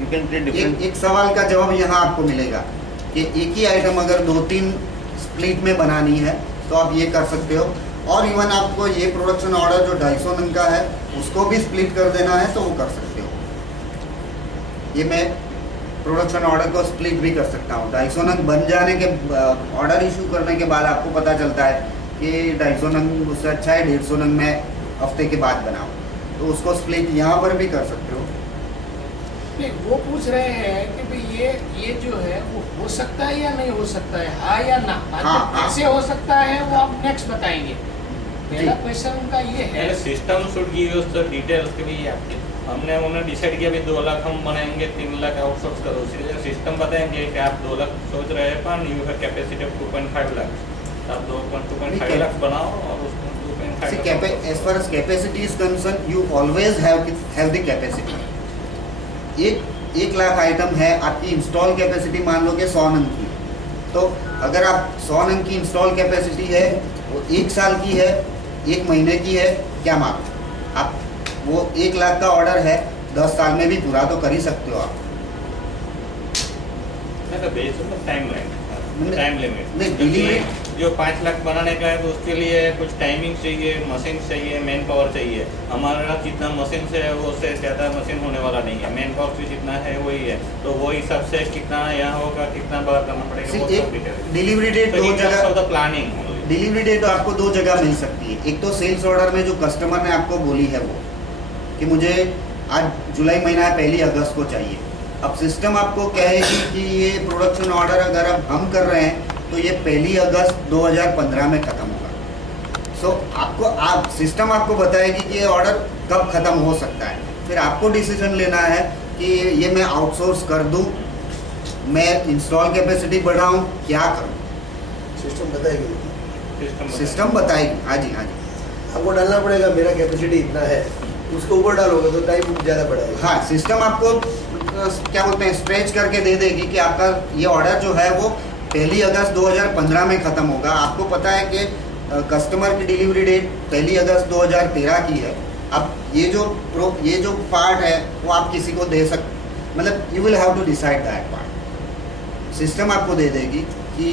you can create different. एक सवाल का जवाब यहाँ आपको मिलेगा कि एक ही आइटम अगर 2-3 स्प्लिट में बनानी है तो आप ये कर सकते हो। और इवन आपको ये प्रोडक्शन ऑर्डर जो 250 नंग का है उसको भी स्प्लिट कर देना है तो वो कर सकते हो। ये मैं प्रोडक्शन ऑर्डर को स्प्लिट भी कर सकता हूँ। 250 नंग बन जाने के ऑर्डर इशू करने के बाद आपको पता चलता है कि 250 नंग उससे अच्छा है 150 नंग में हफ्ते के बाद बनाओ, तो उसको स्प्लिट यहाँ पर भी कर सकते हो। नहीं, वो पूछ रहे हैं कि भाई ये जो है वो हो सकता है या नहीं हो सकता है, हाँ या ना। हाँ। कैसे हो सकता है वो आप नेक्स्ट बताएंगे। पहला क्वेश्चन उनका ये है, system should give us the details कि भी आपके हमने उन्हें डिसाइड किया भी 2 लाख हम बनाएंगे, 3 लाख आउटसोर्स करो। इसलिए सिस्टम बताएंगे कि आप 2 लाख सोच रहे हैं पर you have capacity of 2.5 lakh, आप 2.5 लाख बनाओ और उसको 2.5 lakh. As far as capacity is concerned, you always have the capacity. एक लाख आइटम है, आपकी इंस्टॉल कैपेसिटी मान लो कि 100 नंग की, तो अगर आप 100 नंग की इंस्टॉल कैपेसिटी है वो 1 साल की है, 1 महीने की है, क्या मालूम आप वो 1 लाख का ऑर्डर है 10 साल में भी पूरा तो कर ही सकते हो आप। टाइम लिमिट नहीं, डिलीवरी जो 5 लाख बनाने का है तो उसके लिए कुछ टाइमिंग चाहिए, मशीन चाहिए, मैन पावर चाहिए। हमारा जितना मशीन से है वो से ज़्यादा मशीन होने वाला नहीं है, मैन पावर भी जितना है वही है, तो वो हिसाब से कितना यहाँ होगा, कितना बार करना पड़ेगा वो सब डिटेल। डिलीवरी डेट दो जगह, प्लानिंग डिलीवरी डेट आपको 2 जगह मिल सकती है। एक तो सेल्स ऑर्डर में जो कस्टमर ने आपको बोली है वो कि मुझे आज जुलाई महीना है 1 अगस्त को चाहिए। अब सिस्टम आपको कहेगी कि ये प्रोडक्शन ऑर्डर अगर अब हम कर रहे हैं तो ये 1 अगस्त 2015 में ख़त्म होगा। सो आप सिस्टम आपको बताएगी कि ये ऑर्डर कब ख़त्म हो सकता है। फिर आपको डिसीजन लेना है कि ये मैं आउटसोर्स कर दूं, मैं इंस्टॉल कैपेसिटी बढ़ाऊं, क्या करूं। सिस्टम बताएगी, सिस्टम बताएगी। हाँ जी, हाँ जी। आपको डालना पड़ेगा मेरा कैपेसिटी इतना है, उसके ऊपर डालोगे तो टाइम ज़्यादा बढ़ाएगा। हाँ, सिस्टम आपको क्या बोलते हैं स्ट्रेच करके दे देगी कि आपका ये ऑर्डर जो है वो 1 अगस्त 2015 में ख़त्म होगा। आपको पता है कि कस्टमर की डिलीवरी डेट 1 अगस्त 2013 की है। अब ये जो पार्ट है वो आप किसी को दे मतलब you will have to decide that part. System आपको दे देगी कि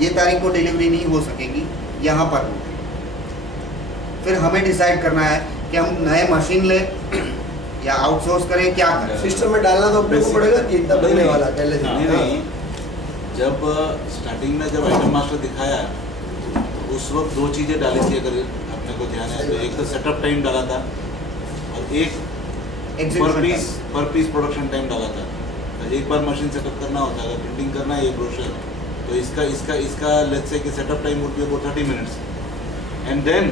ये तारीख को डिलीवरी नहीं हो सकेगी, यहाँ पर होगी। फिर हमें डिसाइड करना है कि हम नए मशीन लें या आउटसोर्स करें, क्या करें। सिस्टम में डालना तो अपने को पड़ेगा कि इतना बनने वाला है पहले से। नहीं, जब स्टार्टिंग में जब आइटम मास्टर दिखाया तो उस वक्त 2 चीज़ें डाली थी, अगर अपने को ध्यान है तो एक तो सेटअप टाइम डाला था और एक पर पीस प्रोडक्शन टाइम डाला था। तो एक बार मशीन सेटअप करना होता है, अगर प्रिंटिंग करना है ये ब्रोशर, तो इसका लेट्स से कि setup time would be about 30 minutes. and then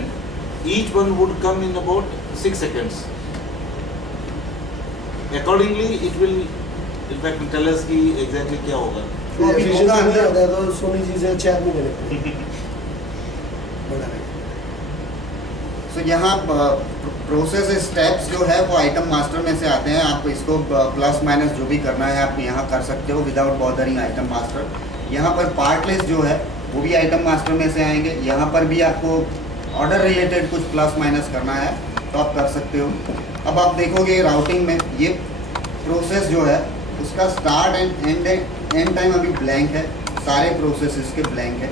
each one would come in about 6 seconds. Accordingly, it will in fact tell us कि exactly क्या होगा. तो अभी Efficiency होगा नहीं अंदर आता है तो सोनी जी से 4 महीने लगते हैं बड़ा है। सो यहाँ प्रोसेस स्टेप्स जो है वो आइटम मास्टर में से आते हैं। आप इसको प्लस माइनस जो भी करना है आप यहाँ कर सकते हो विदाउट बॉदरिंग आइटम मास्टर। यहाँ पर पार्ट लिस्ट जो है वो भी आइटम मास्टर में से आएंगे। यहाँ पर भी आपको ऑर्डर रिलेटेड कुछ प्लस माइनस करना है तो आप कर सकते हो। अब आप देखोगे राउटिंग में ये प्रोसेस जो है उसका स्टार्ट एंड एंड टाइम अभी ब्लैंक है, सारे प्रोसेस इसके ब्लैंक है।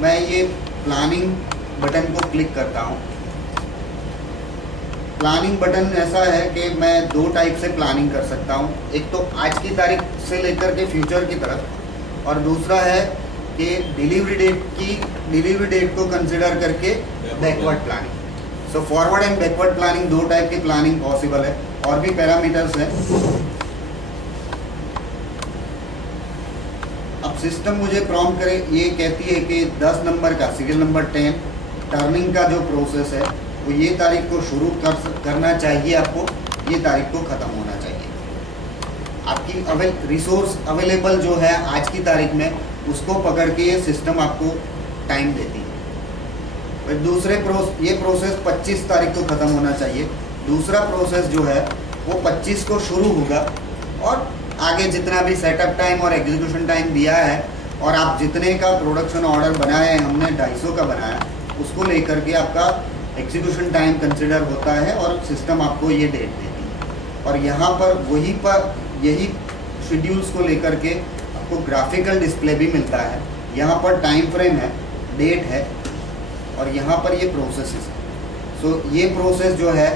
मैं ये प्लानिंग बटन को क्लिक करता हूँ। प्लानिंग बटन ऐसा है कि मैं 2 टाइप से प्लानिंग कर सकता हूँ, एक तो आज की तारीख से लेकर के फ्यूचर की तरफ, और दूसरा है कि डिलीवरी डेट को कंसिडर करके backward planning. So forward and backward planning 2 type की प्लानिंग पॉसिबल है। और भी पैरामीटर्स हैं। अब सिस्टम मुझे प्रॉम्प्ट करे, ये कहती है कि 10 नंबर का सीरियल नंबर 10 टर्निंग का जो प्रोसेस है वो ये तारीख को शुरू करना चाहिए, आपको ये तारीख को ख़त्म होना चाहिए। आपकी रिसोर्स अवेलेबल जो है आज की तारीख में उसको पकड़ के ये सिस्टम आपको टाइम देती है। फिर ये प्रोसेस 25 तारीख को ख़त्म होना चाहिए। दूसरा प्रोसेस जो है वो 25 को शुरू होगा और आगे जितना भी सेटअप टाइम और एग्जीक्यूशन टाइम दिया है और आप जितने का प्रोडक्शन ऑर्डर बनाया है, हमने 250 का बनाया, उसको लेकर के आपका एग्जीक्यूशन टाइम कंसिडर होता है और सिस्टम आपको ये डेट देती है। और यहाँ पर यही शेड्यूल्स को लेकर के आपको ग्राफिकल डिस्प्ले भी मिलता है। यहाँ पर टाइम फ्रेम है, डेट है और यहाँ पर ये प्रोसेसेस है। सो ये प्रोसेस जो है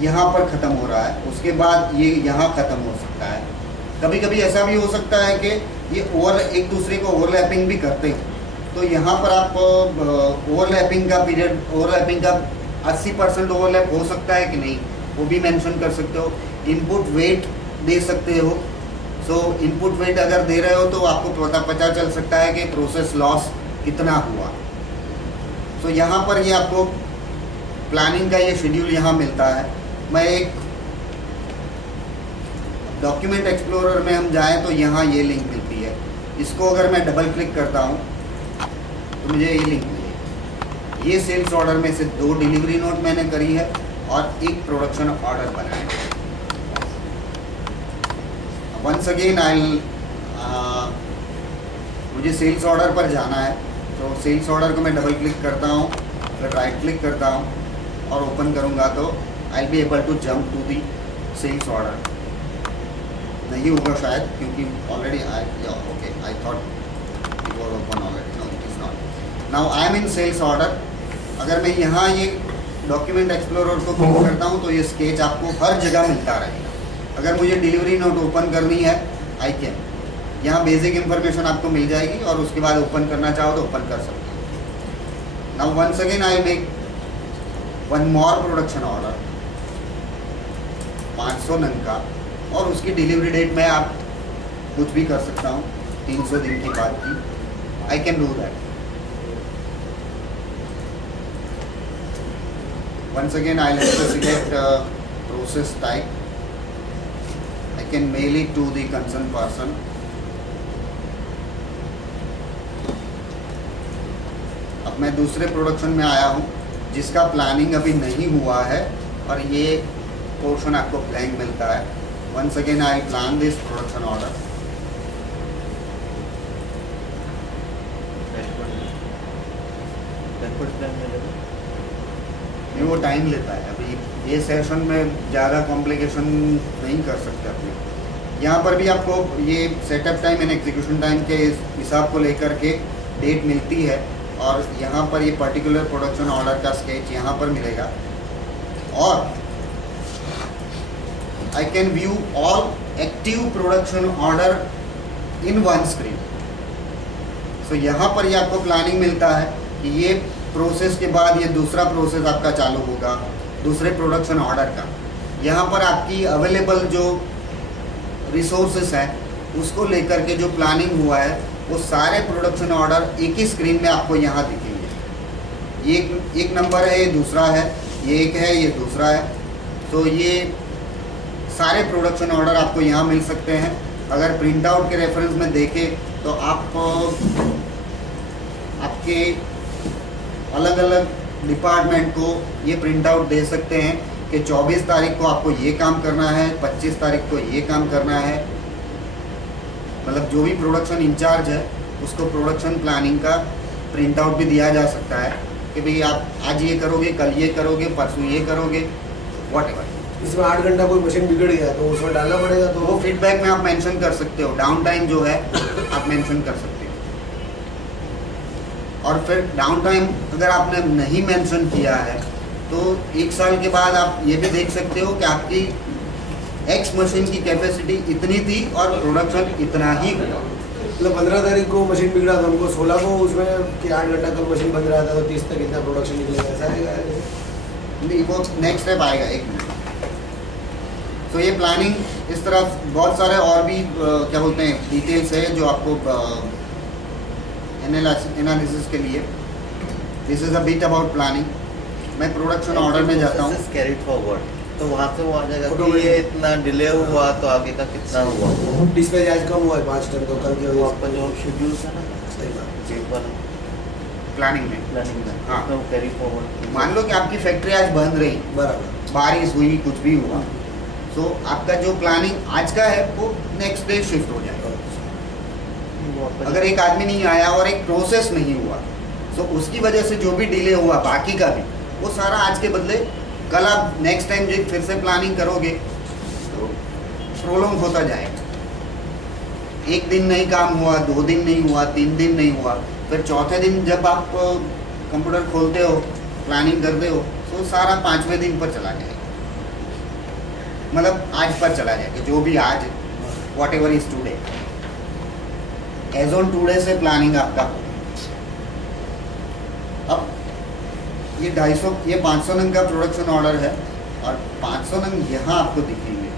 यहाँ पर ख़त्म हो रहा है, उसके बाद ये यहाँ ख़त्म हो सकता है। कभी कभी ऐसा भी हो सकता है कि ये एक दूसरे को ओवरलैपिंग भी करते हो, तो यहाँ पर आप ओवरलैपिंग का 80% ओवरलैप हो सकता है कि नहीं, वो भी मेंशन कर सकते हो। इनपुट वेट दे सकते हो। सो इनपुट वेट अगर दे रहे हो तो आपको पता चल सकता है कि प्रोसेस लॉस कितना हुआ। सो यहाँ पर ये आपको प्लानिंग का ये शेड्यूल यहाँ मिलता है। मैं एक डॉक्यूमेंट एक्सप्लोरर में हम जाएं तो यहाँ ये लिंक मिलती है। इसको अगर मैं डबल क्लिक करता हूँ तो मुझे ये लिंक मिलेगी। ये सेल्स ऑर्डर में से 2 डिलीवरी नोट मैंने करी है और 1 प्रोडक्शन ऑर्डर बनाया है। वंस अगेन मुझे सेल्स ऑर्डर पर जाना है, तो सेल्स ऑर्डर को मैं डबल क्लिक करता हूँ, फिर राइट क्लिक करता हूँ और ओपन करूँगा तो I be able to jump to the sales order. नहीं होगा शायद क्योंकि already I thought it was open already. No it is not. Now I am in sales order. अगर मैं यहाँ ये डॉक्यूमेंट एक्सप्लोरर को क्लिक करता हूँ तो ये स्केच आपको हर जगह मिलता रहेगा। अगर मुझे डिलीवरी नोट ओपन करनी है आई कैन, यहाँ बेसिक इन्फॉर्मेशन आपको मिल जाएगी और उसके बाद ओपन करना चाहो तो ओपन कर सकते हो। Now once again I make 1 more production order 500 नंग का, और उसकी डिलीवरी डेट में आप कुछ भी कर सकता हूँ 300 दिन की बाद की। I can do that. Once again I have to select process type. I can mail it to the concerned person. अब मैं दूसरे प्रोडक्शन में आया हूँ जिसका प्लानिंग अभी नहीं हुआ है और ये पोर्शन आपको ब्लैंक मिलता है। Once again I plan this production order. नहीं, वो टाइम लेता है। अभी ये सेशन में ज़्यादा कॉम्प्लिकेशन नहीं कर सकते अपने। यहाँ पर भी आपको ये setup time and execution time के हिसाब को लेकर के डेट मिलती है और यहाँ पर ये पर्टिकुलर प्रोडक्शन ऑर्डर का स्केच यहाँ पर मिलेगा। और I can view all active production order in one screen. So यहाँ पर ये आपको प्लानिंग मिलता है कि ये प्रोसेस के बाद ये दूसरा प्रोसेस आपका चालू होगा दूसरे प्रोडक्शन ऑर्डर का। यहाँ पर आपकी अवेलेबल जो रिसोर्सेस हैं उसको लेकर के जो प्लानिंग हुआ है वो सारे प्रोडक्शन ऑर्डर एक ही स्क्रीन में आपको यहाँ दिखेंगे। एक नंबर है, ये दूसरा है, ये एक है, ये दूसरा है। तो ये सारे प्रोडक्शन ऑर्डर आपको यहाँ मिल सकते हैं। अगर प्रिंट आउट के रेफरेंस में देखें तो आप आपके अलग अलग डिपार्टमेंट को ये प्रिंट आउट दे सकते हैं कि 24 तारीख को आपको ये काम करना है, 25 तारीख को ये काम करना है। मतलब जो भी प्रोडक्शन इंचार्ज है उसको प्रोडक्शन प्लानिंग का प्रिंट आउट भी दिया जा सकता है कि भाई आप आज ये करोगे, कल ये करोगे, परसों ये करोगे, व्हाटएवर। इसमें 8 घंटा कोई मशीन बिगड़ गया तो उसमें डालना पड़ेगा, तो वो फीडबैक में आप मेंशन कर सकते हो, डाउन टाइम जो है आप मेंशन कर सकते हो। और फिर डाउन टाइम अगर आपने नहीं मेंशन किया है तो 1 साल के बाद आप ये भी देख सकते हो कि आपकी एक्स मशीन की कैपेसिटी इतनी थी और प्रोडक्शन इतना ही हुआ। मतलब 15 तारीख को मशीन बिगड़ा था, हमको 16 को उसमें कि 8 घंटा कल मशीन बंद रहा था तो 30 तक इतना प्रोडक्शन निकलेगा, ऐसा आएगा? नहीं, वो नेक्स्ट स्टेप आएगा। 1 मिनट। तो ये प्लानिंग इस तरह बहुत सारे और भी क्या बोलते हैं डिटेल्स है जो आपको एनालिसिस के लिए। This is a bit about planning. मैं प्रोडक्शन ऑर्डर में जाता हूँ। कैरिड फॉरवर्ड, तो वहाँ से वो आ जाएगा कि Automatic. ये इतना डिले हुआ तो आगे का कितना हुआ। डिस्पैच आज कम हुआ है 5 टन, तो कल की वो वजह आपका जो शेड्यूल था ना सही बात। चेक वाला प्लानिंग में प्लानिंग में, हाँ। तो कैरी फॉरवर्ड। मान लो कि आपकी फैक्ट्री आज बंद रही, बराबर। बारिश हुई, कुछ भी हुआ, तो आपका जो प्लानिंग आज का है वो नेक्स्ट डे शिफ्ट हो जाएगा। अगर एक आदमी नहीं आया और एक प्रोसेस नहीं हुआ तो उसकी वजह से जो भी डिले हुआ बाकी का भी वो सारा आज के बदले कल आप नेक्स्ट टाइम जब फिर से प्लानिंग करोगे तो प्रोलॉन्ग होता जाएगा। 1 दिन नहीं काम हुआ, 2 दिन नहीं हुआ, 3 दिन नहीं हुआ, फिर चौथे दिन जब आप कंप्यूटर खोलते हो, प्लानिंग करते हो, तो सारा 5वें दिन पर चला जाएगा। मतलब आज पर चला जाएगा, जो भी आज whatever is today, as on today से प्लानिंग आपका होगा। अब ये 250 ये 500 नंग का प्रोडक्शन ऑर्डर है और 500 नंग यहाँ आपको दिखेंगे।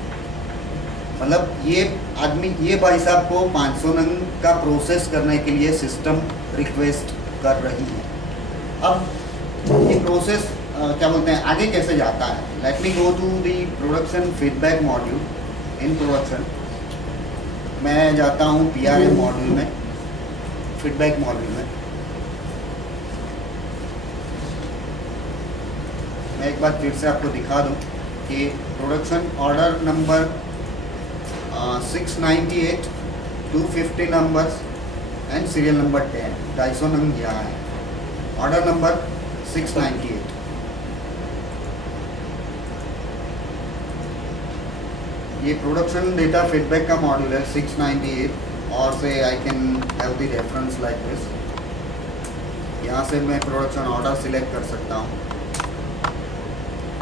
मतलब ये आदमी, ये भाई साहब को 500 नंग का प्रोसेस करने के लिए सिस्टम रिक्वेस्ट कर रही है। अब ये प्रोसेस क्या बोलते हैं आगे कैसे जाता है। Let me go to the production feedback module. In production मैं जाता हूँ PRM मॉड्यूल में, फीडबैक मॉड्यूल में। मैं एक बार फिर से आपको दिखा दूं कि production order number 698, 250 numbers and serial number 10, 250 number यहाँ है। Order number 698। ये प्रोडक्शन डेटा फीडबैक का मॉड्यूल है 698, और से I can have the reference like this. यहाँ से मैं प्रोडक्शन ऑर्डर सिलेक्ट कर सकता हूँ।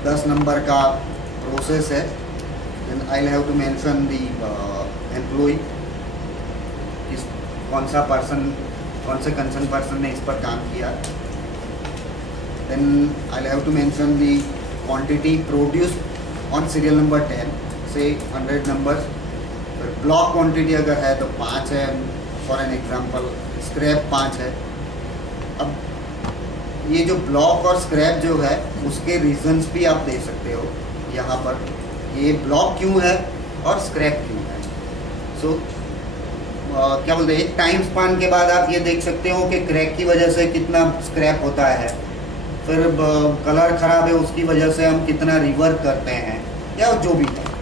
10 नंबर का प्रोसेस है। Then I have to mention the employee, कौन सा पर्सन, कौन से कंसर्न पर्सन ने इस पर काम किया। Then I have to mention the quantity produced on serial number 10 से 100 नंबर्स। फिर ब्लॉक क्वांटिटी अगर है तो 5 है, फॉर एन एग्जांपल स्क्रैप 5 है। अब ये जो ब्लॉक और स्क्रैप जो है उसके रीजंस भी आप दे सकते हो यहाँ पर, ये ब्लॉक क्यों है और स्क्रैप क्यों है। सो क्या बोलते हैं, एक टाइम स्पान के बाद आप ये देख सकते हो कि क्रैक की वजह से कितना स्क्रैप होता है, फिर कलर ख़राब है उसकी वजह से हम कितना रिवर्क करते हैं, या जो भी है।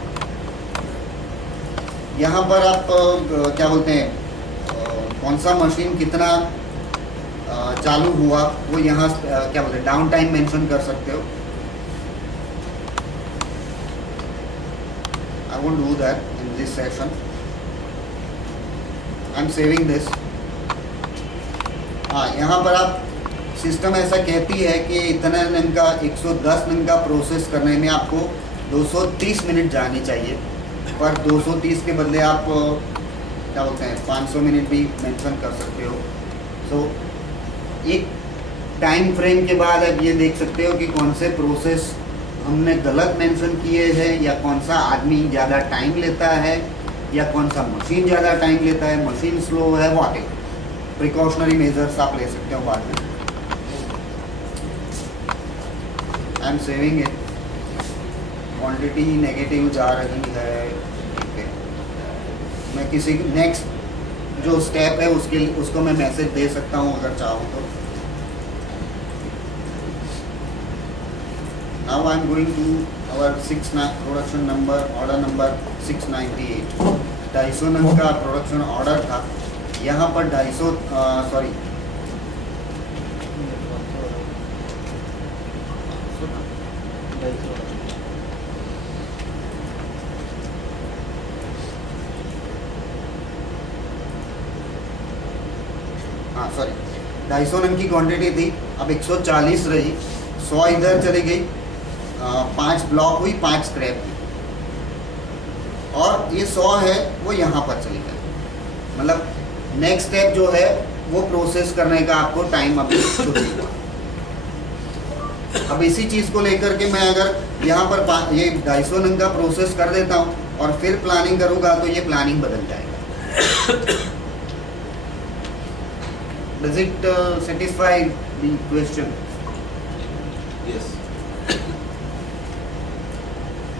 यहाँ पर आप क्या बोलते हैं कौन सा मशीन कितना चालू हुआ वो यहाँ क्या बोलते हैं डाउन टाइम मेंशन कर सकते हो। I won't do that in this session. I'm saving this. हाँ, यहाँ पर आप सिस्टम ऐसा कहती है कि इतना नंग का 110 नंग का प्रोसेस करने में आपको 230 मिनट जानी चाहिए, पर 230 के बदले आप क्या बोलते हैं 500 मिनट भी मेंशन कर सकते हो। सो एक टाइम फ्रेम के बाद आप ये देख सकते हो कि कौन से प्रोसेस हमने गलत मेंशन किए हैं, या कौन सा आदमी ज़्यादा टाइम लेता है, या कौन सा मशीन ज़्यादा टाइम लेता है, मशीन स्लो है, व्हाटएवर प्रिकॉशनरी मेजर्स आप ले सकते हो बाद में। Am saving it. Quantity negative जा रही है. ठीक है, मैं किसी नेक्स्ट जो स्टेप है उसको मैं मैसेज दे सकता हूँ अगर चाहूँ तो. Now I am going to our production number, order number 698. 250 नंग का प्रोडक्शन ऑर्डर था. यहाँ पर 250 सॉरी हाँ सॉरी 250 नंग की क्वांटिटी थी. अब 140 रही. 100 इधर चली गई, 5 ब्लॉक हुई, 5 स्क्रैप हुई, और ये 100 है वो यहाँ पर चली गई. मतलब नेक्स्ट स्टेप जो है वो प्रोसेस करने का आपको टाइम अभी शुरू हुआ. अब इसी चीज़ को लेकर के मैं अगर यहाँ पर ये 250 नंग का प्रोसेस कर देता हूँ और फिर प्लानिंग करूँगा तो ये प्लानिंग बदल जाएगा. Does it satisfy the question? Yes.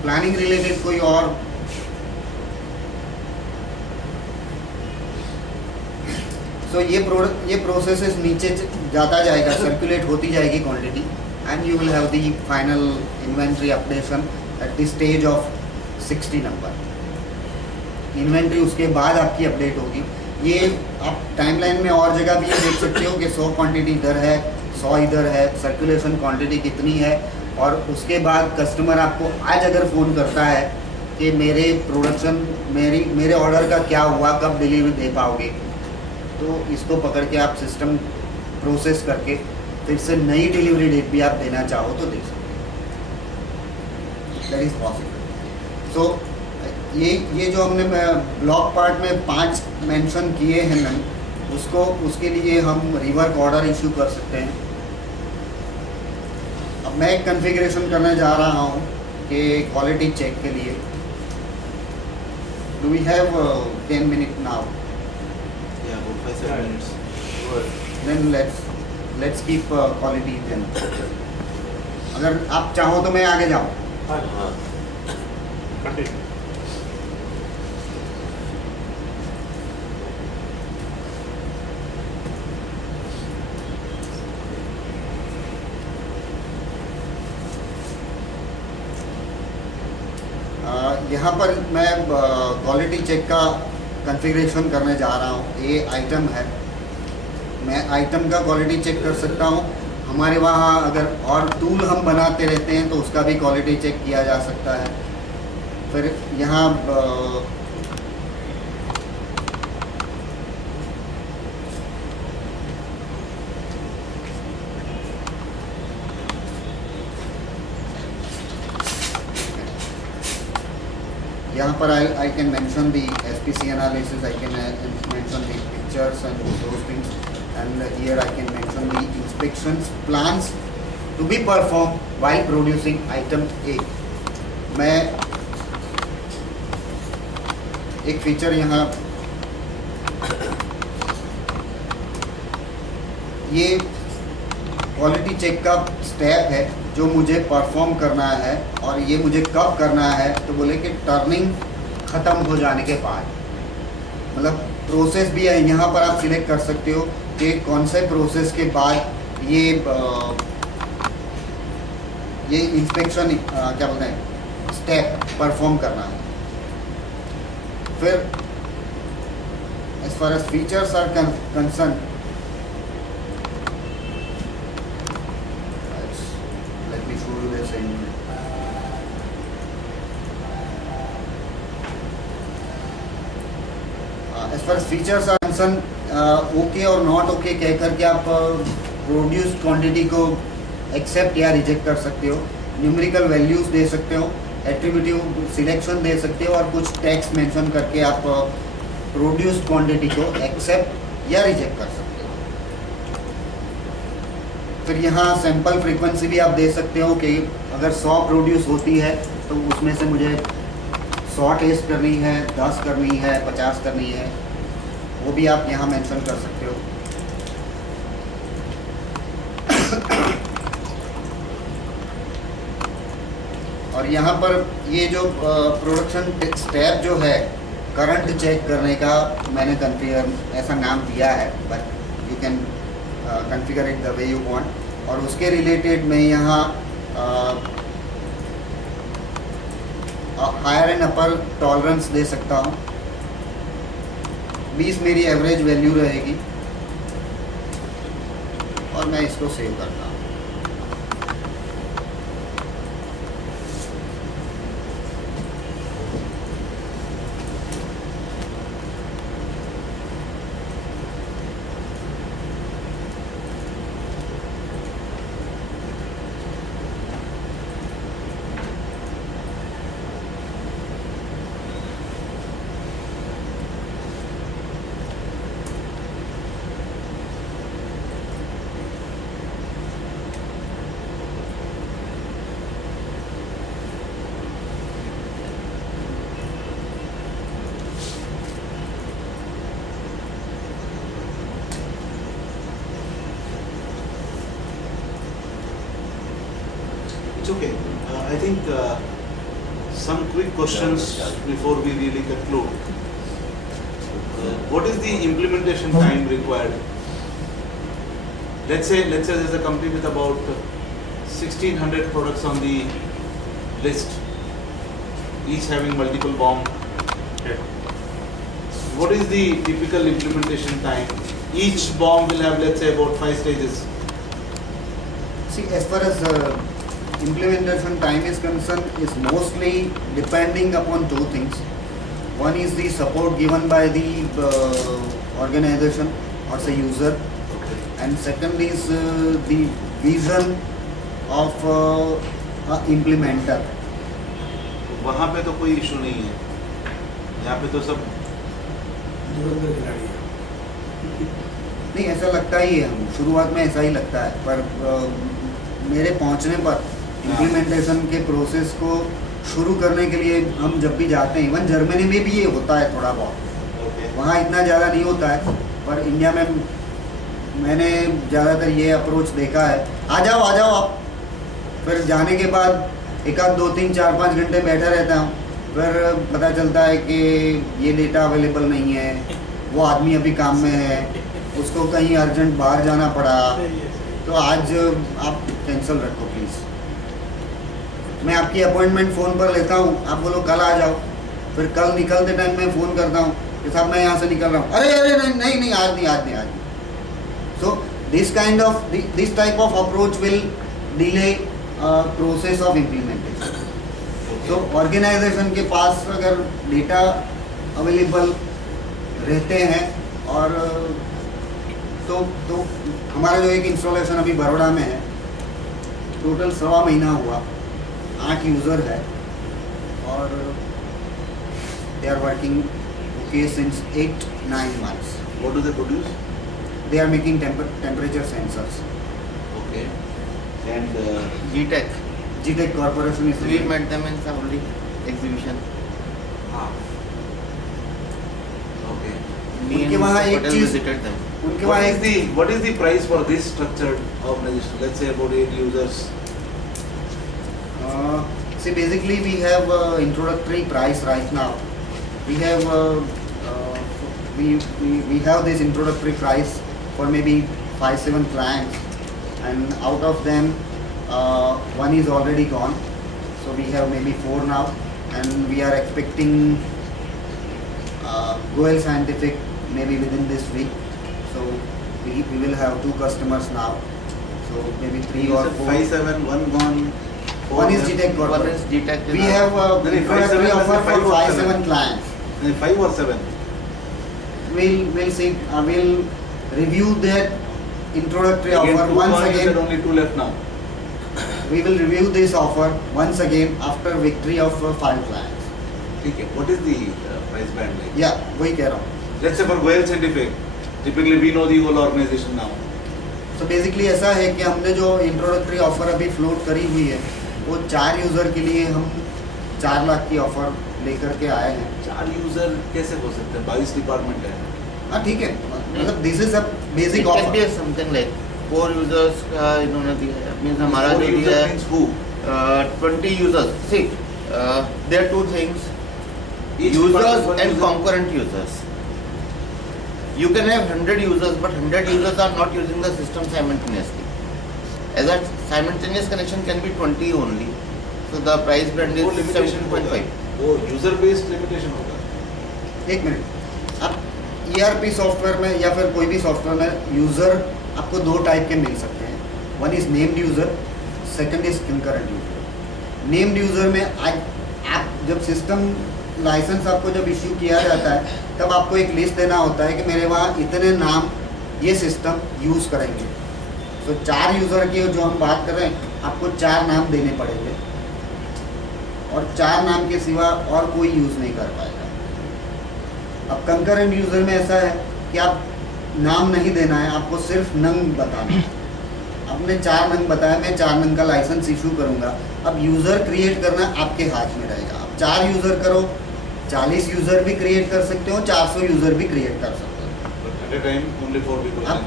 Planning related कोई और? सो ये प्रोसेस नीचे जाता जाएगा, सर्कुलेट होती जाएगी quantity, and you will have the final inventory updation at the stage of 60 number. Inventory उसके बाद आपकी अपडेट होगी. ये आप टाइमलाइन में और जगह भी ये देख सकते हो कि 100 क्वांटिटी इधर है, 100 इधर है, सर्कुलेशन क्वांटिटी कितनी है. और उसके बाद कस्टमर आपको आज अगर फ़ोन करता है कि मेरे प्रोडक्शन मेरे ऑर्डर का क्या हुआ, कब डिलीवरी दे पाओगे, तो इसको पकड़ के आप सिस्टम प्रोसेस करके फिर से नई डिलीवरी डेट भी आप देना चाहो तो दे सकते हो. That is possible. सो ये जो हमने ब्लॉक पार्ट में 5 मेंशन किए हैं नंग, उसके लिए हम रिवर्क ऑर्डर इशू कर सकते हैं. अब मैं एक कॉन्फ़िगरेशन करने जा रहा हूँ कि क्वालिटी चेक के लिए. Do we have 10 minute now? Yeah, about 5-7 minutes. Then let's keep quality then. अगर आप चाहो तो मैं आगे जाऊँ. यहाँ पर मैं क्वालिटी चेक का कॉन्फ़िगरेशन करने जा रहा हूँ. ये आइटम है, मैं आइटम का क्वालिटी चेक कर सकता हूँ. हमारे वहाँ अगर और टूल हम बनाते रहते हैं तो उसका भी क्वालिटी चेक किया जा सकता है. फिर यहाँ यहाँ पर I can mention the SPC analysis, I can mention the pictures and those things, and here I can mention the inspections plans to be performed while producing item A. मैं एक फीचर यहाँ ये क्वालिटी चेक का step है जो मुझे perform करना है, और ये मुझे कब करना है तो बोले कि टर्निंग ख़त्म हो जाने के बाद. मतलब प्रोसेस भी है, यहाँ पर आप सिलेक्ट कर सकते हो कि कौन से प्रोसेस के बाद ये इंस्पेक्शन क्या बोलते हैं स्टेप परफॉर्म करना है. फिर as far as features are concerned, let me show you this in as far as features are concerned, okay और नॉट ओके कह करके आप प्रोड्यूस्ड क्वांटिटी को एक्सेप्ट या रिजेक्ट कर सकते हो. न्यूमेरिकल वैल्यूज दे सकते हो, एट्रीब्यूटिव सिलेक्शन दे सकते हो, और कुछ टेक्स्ट मेंशन करके आप प्रोड्यूस्ड क्वांटिटी को एक्सेप्ट या रिजेक्ट कर सकते हो. फिर यहाँ सैंपल फ्रीक्वेंसी भी आप दे सकते हो कि अगर 100 प्रोड्यूस होती है तो उसमें से मुझे 100 टेस्ट करनी है, 10 करनी है, 50 करनी है, वो भी आप यहाँ मेंशन कर सकते हो. और यहाँ पर ये जो प्रोडक्शन स्टेप जो है करंट चेक करने का मैंने कॉन्फ़िगर ऐसा नाम दिया है, but you can configure it the way you want. और उसके रिलेटेड मैं यहाँ हायर एंड अपर टॉलरेंस दे सकता हूँ। 20 मेरी एवरेज वैल्यू रहेगी और मैं इसको सेव करता हूँ। It's okay. I think some quick questions before we really conclude. What is the implementation time required? Let's say there's a company with about 1,600 products on the list, each having multiple BOM. What is the typical implementation time? Each BOM will have, let's say, about 5 stages. See, as far as implementation time is concerned, is mostly depending upon two things. One is the support given by the organization or say user, and second is the vision of implementer. वहाँ पे तो कोई issue नहीं है, यहाँ पे तो सब धुरंधर खिलाड़ी है। नहीं, ऐसा लगता ही है, हम शुरुआत में ऐसा ही लगता है, पर मेरे पहुंचने पर इम्प्लीमेंटेशन के प्रोसेस को शुरू करने के लिए हम जब भी जाते हैं, इवन जर्मनी में भी ये होता है थोड़ा बहुत, वहाँ इतना ज़्यादा नहीं होता है, पर इंडिया में मैंने ज़्यादातर ये अप्रोच देखा है, आ जाओ आप। फिर जाने के बाद एक आध 2, 3, 4, 5 घंटे बैठा रहता हूँ, फिर पता चलता है कि ये डेटा अवेलेबल नहीं है, वो आदमी अभी काम में है, उसको कहीं अर्जेंट बाहर जाना पड़ा, तो आज आप कैंसिल रखो प्लीज़। मैं आपकी अपॉइंटमेंट फ़ोन पर लेता हूँ, आप बोलो कल आ जाओ, फिर कल निकलते टाइम मैं फ़ोन करता हूँ कि साहब मैं यहाँ से निकल रहा हूँ, अरे नहीं आज नहीं। So this type of approach will delay process of implementation. तो ऑर्गेनाइजेशन के पास अगर डेटा अवेलेबल रहते हैं और तो हमारा जो एक इंस्टॉलेशन अभी बड़ौदा में है, टोटल 1.25 महीना हुआ, 8 यूज़र है और they are working okay since 8-9 months. What do they produce? They are making temperature sensors. Okay. And GTech. GTech Corporation is We met them in Saudi exhibition. okay. Me उनके and वहाँ Mr. एक Patel चीज़- visited them. उनके वहाँ What is the price for this structured organization? Let's say about 8 users. See, basically we have introductory price right now. We have we have this introductory price for maybe 5-7 clients, and out of them one is already gone, so we have maybe 4 now, and we are expecting Goel Scientific maybe within this week. So we will have 2 customers now, so maybe 3 You or said 4. 5, 7, one gone. One is GTech One Corporate. is GTech. We have Then if 5, 7, introductory offer let's say for 5 or 5-7 7. clients. 5 or 7. We'll see. We'll review that introductory Again, offer 2 once gone, you said again. only 2 left now. We will review this offer once again after victory of 5 clients. Okay. What is the price band like? Yeah, वही कह रहा हूँ. Let's say for Goel Scientific, typically we know the whole organization now. So basically ऐसा है कि हमने जो introductory offer अभी float करी हुई है, वो 4 यूज़र के लिए हम 4 लाख की ऑफर लेकर के आए हैं. 4 यूजर कैसे हो सकते हैं? 22 डिपार्टमेंट है. हाँ ठीक है, मतलब this is a basic It can be offer. something like 4 users का इन्होंने दिया है, means हमारा 4 जो user दिया है means who? 20 users. See, there are two things: Each users particular and user- concurrent users. You can have 100 users, but 100 users are not using the system simultaneously. As a simultaneous connection can be 20 only. So the price brand वो is limitation 17.5. होगा, वो user based limitation होगा. एक minute, आप ERP software में या फिर कोई भी सॉफ्टवेयर में यूज़र आपको दो टाइप के मिल सकते हैं. One is named user, second is concurrent user. Named user में आप जब सिस्टम लाइसेंस आपको जब इश्यू किया जाता है तब आपको एक लिस्ट देना होता है कि मेरे वहाँ इतने नाम ये सिस्टम यूज़ करेंगे. तो 4 यूज़र की जो हम बात कर रहे हैं आपको 4 नाम देने पड़ेंगे और 4 नाम के सिवा और कोई यूज़ नहीं कर पाएगा. अब कंकरेंट यूज़र में ऐसा है कि आप नाम नहीं देना है, आपको सिर्फ नंग बताना है. आपने 4 नंग बताया, मैं 4 नंग का लाइसेंस इशू करूँगा. अब यूज़र क्रिएट करना आपके हाथ में रहेगा. आप 4 यूज़र करो, 40 यूज़र भी क्रिएट कर सकते हो, 400 यूज़र भी क्रिएट कर सकते हो. At a time only 4 people. आप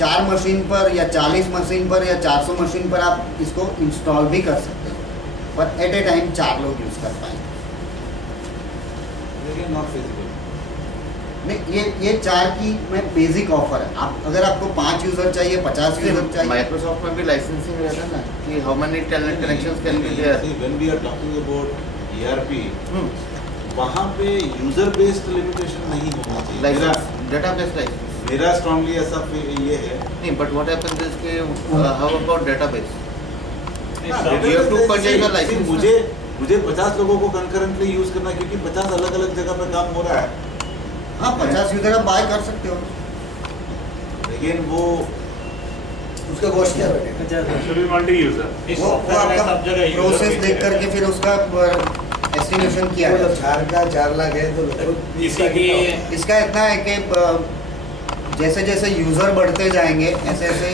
चार मशीन पर या 40 मशीन पर या 400 मशीन पर आप इसको इंस्टॉल भी कर सकते हो, पर एट ए टाइम 4 लोग यूज़ कर पाएंगे. लेकिन नॉट फिजिबल. नहीं, ये 4 की में बेसिक ऑफर है. आप अगर आपको 5 यूज़र चाहिए, 50 यूज़र चाहिए, माइक्रोसॉफ्ट में भी लाइसेंसिंग रहता है ना कि how many Telnet connections can be there. See, when we are talking about ERP, वहाँ पे यूजर बेस्ड लिमिटेशन नहीं होना चाहिए. लाइसेंस डेटाबेस लाइसेंस मेरा स्ट्रांगली ऐसा ये है. नहीं, बट व्हाट हैपेंस इज कि हाउ अबाउट डेटाबेस. हाँ, You have to purchase a see, license. मुझे 50 लोगों को कंकरेंटली यूज करना है क्योंकि 50 अलग अलग जगह पे काम हो रहा है. हाँ 50 यूज़र आप बाय कर सकते हो. लेकिन वो उसका कॉस्ट क्या बैठेगा? should be multi-user. इस वो software में आपका सब जगह user प्रोसेस base देख है। करके फिर उसका एस्टिमेशन किया मतलब जाता है. 4 का 4 लाख है तो लगभग 20 इसी लाख की कितना होगा? इसका इतना है कि जैसे जैसे यूज़र बढ़ते जाएंगे ऐसे ऐसे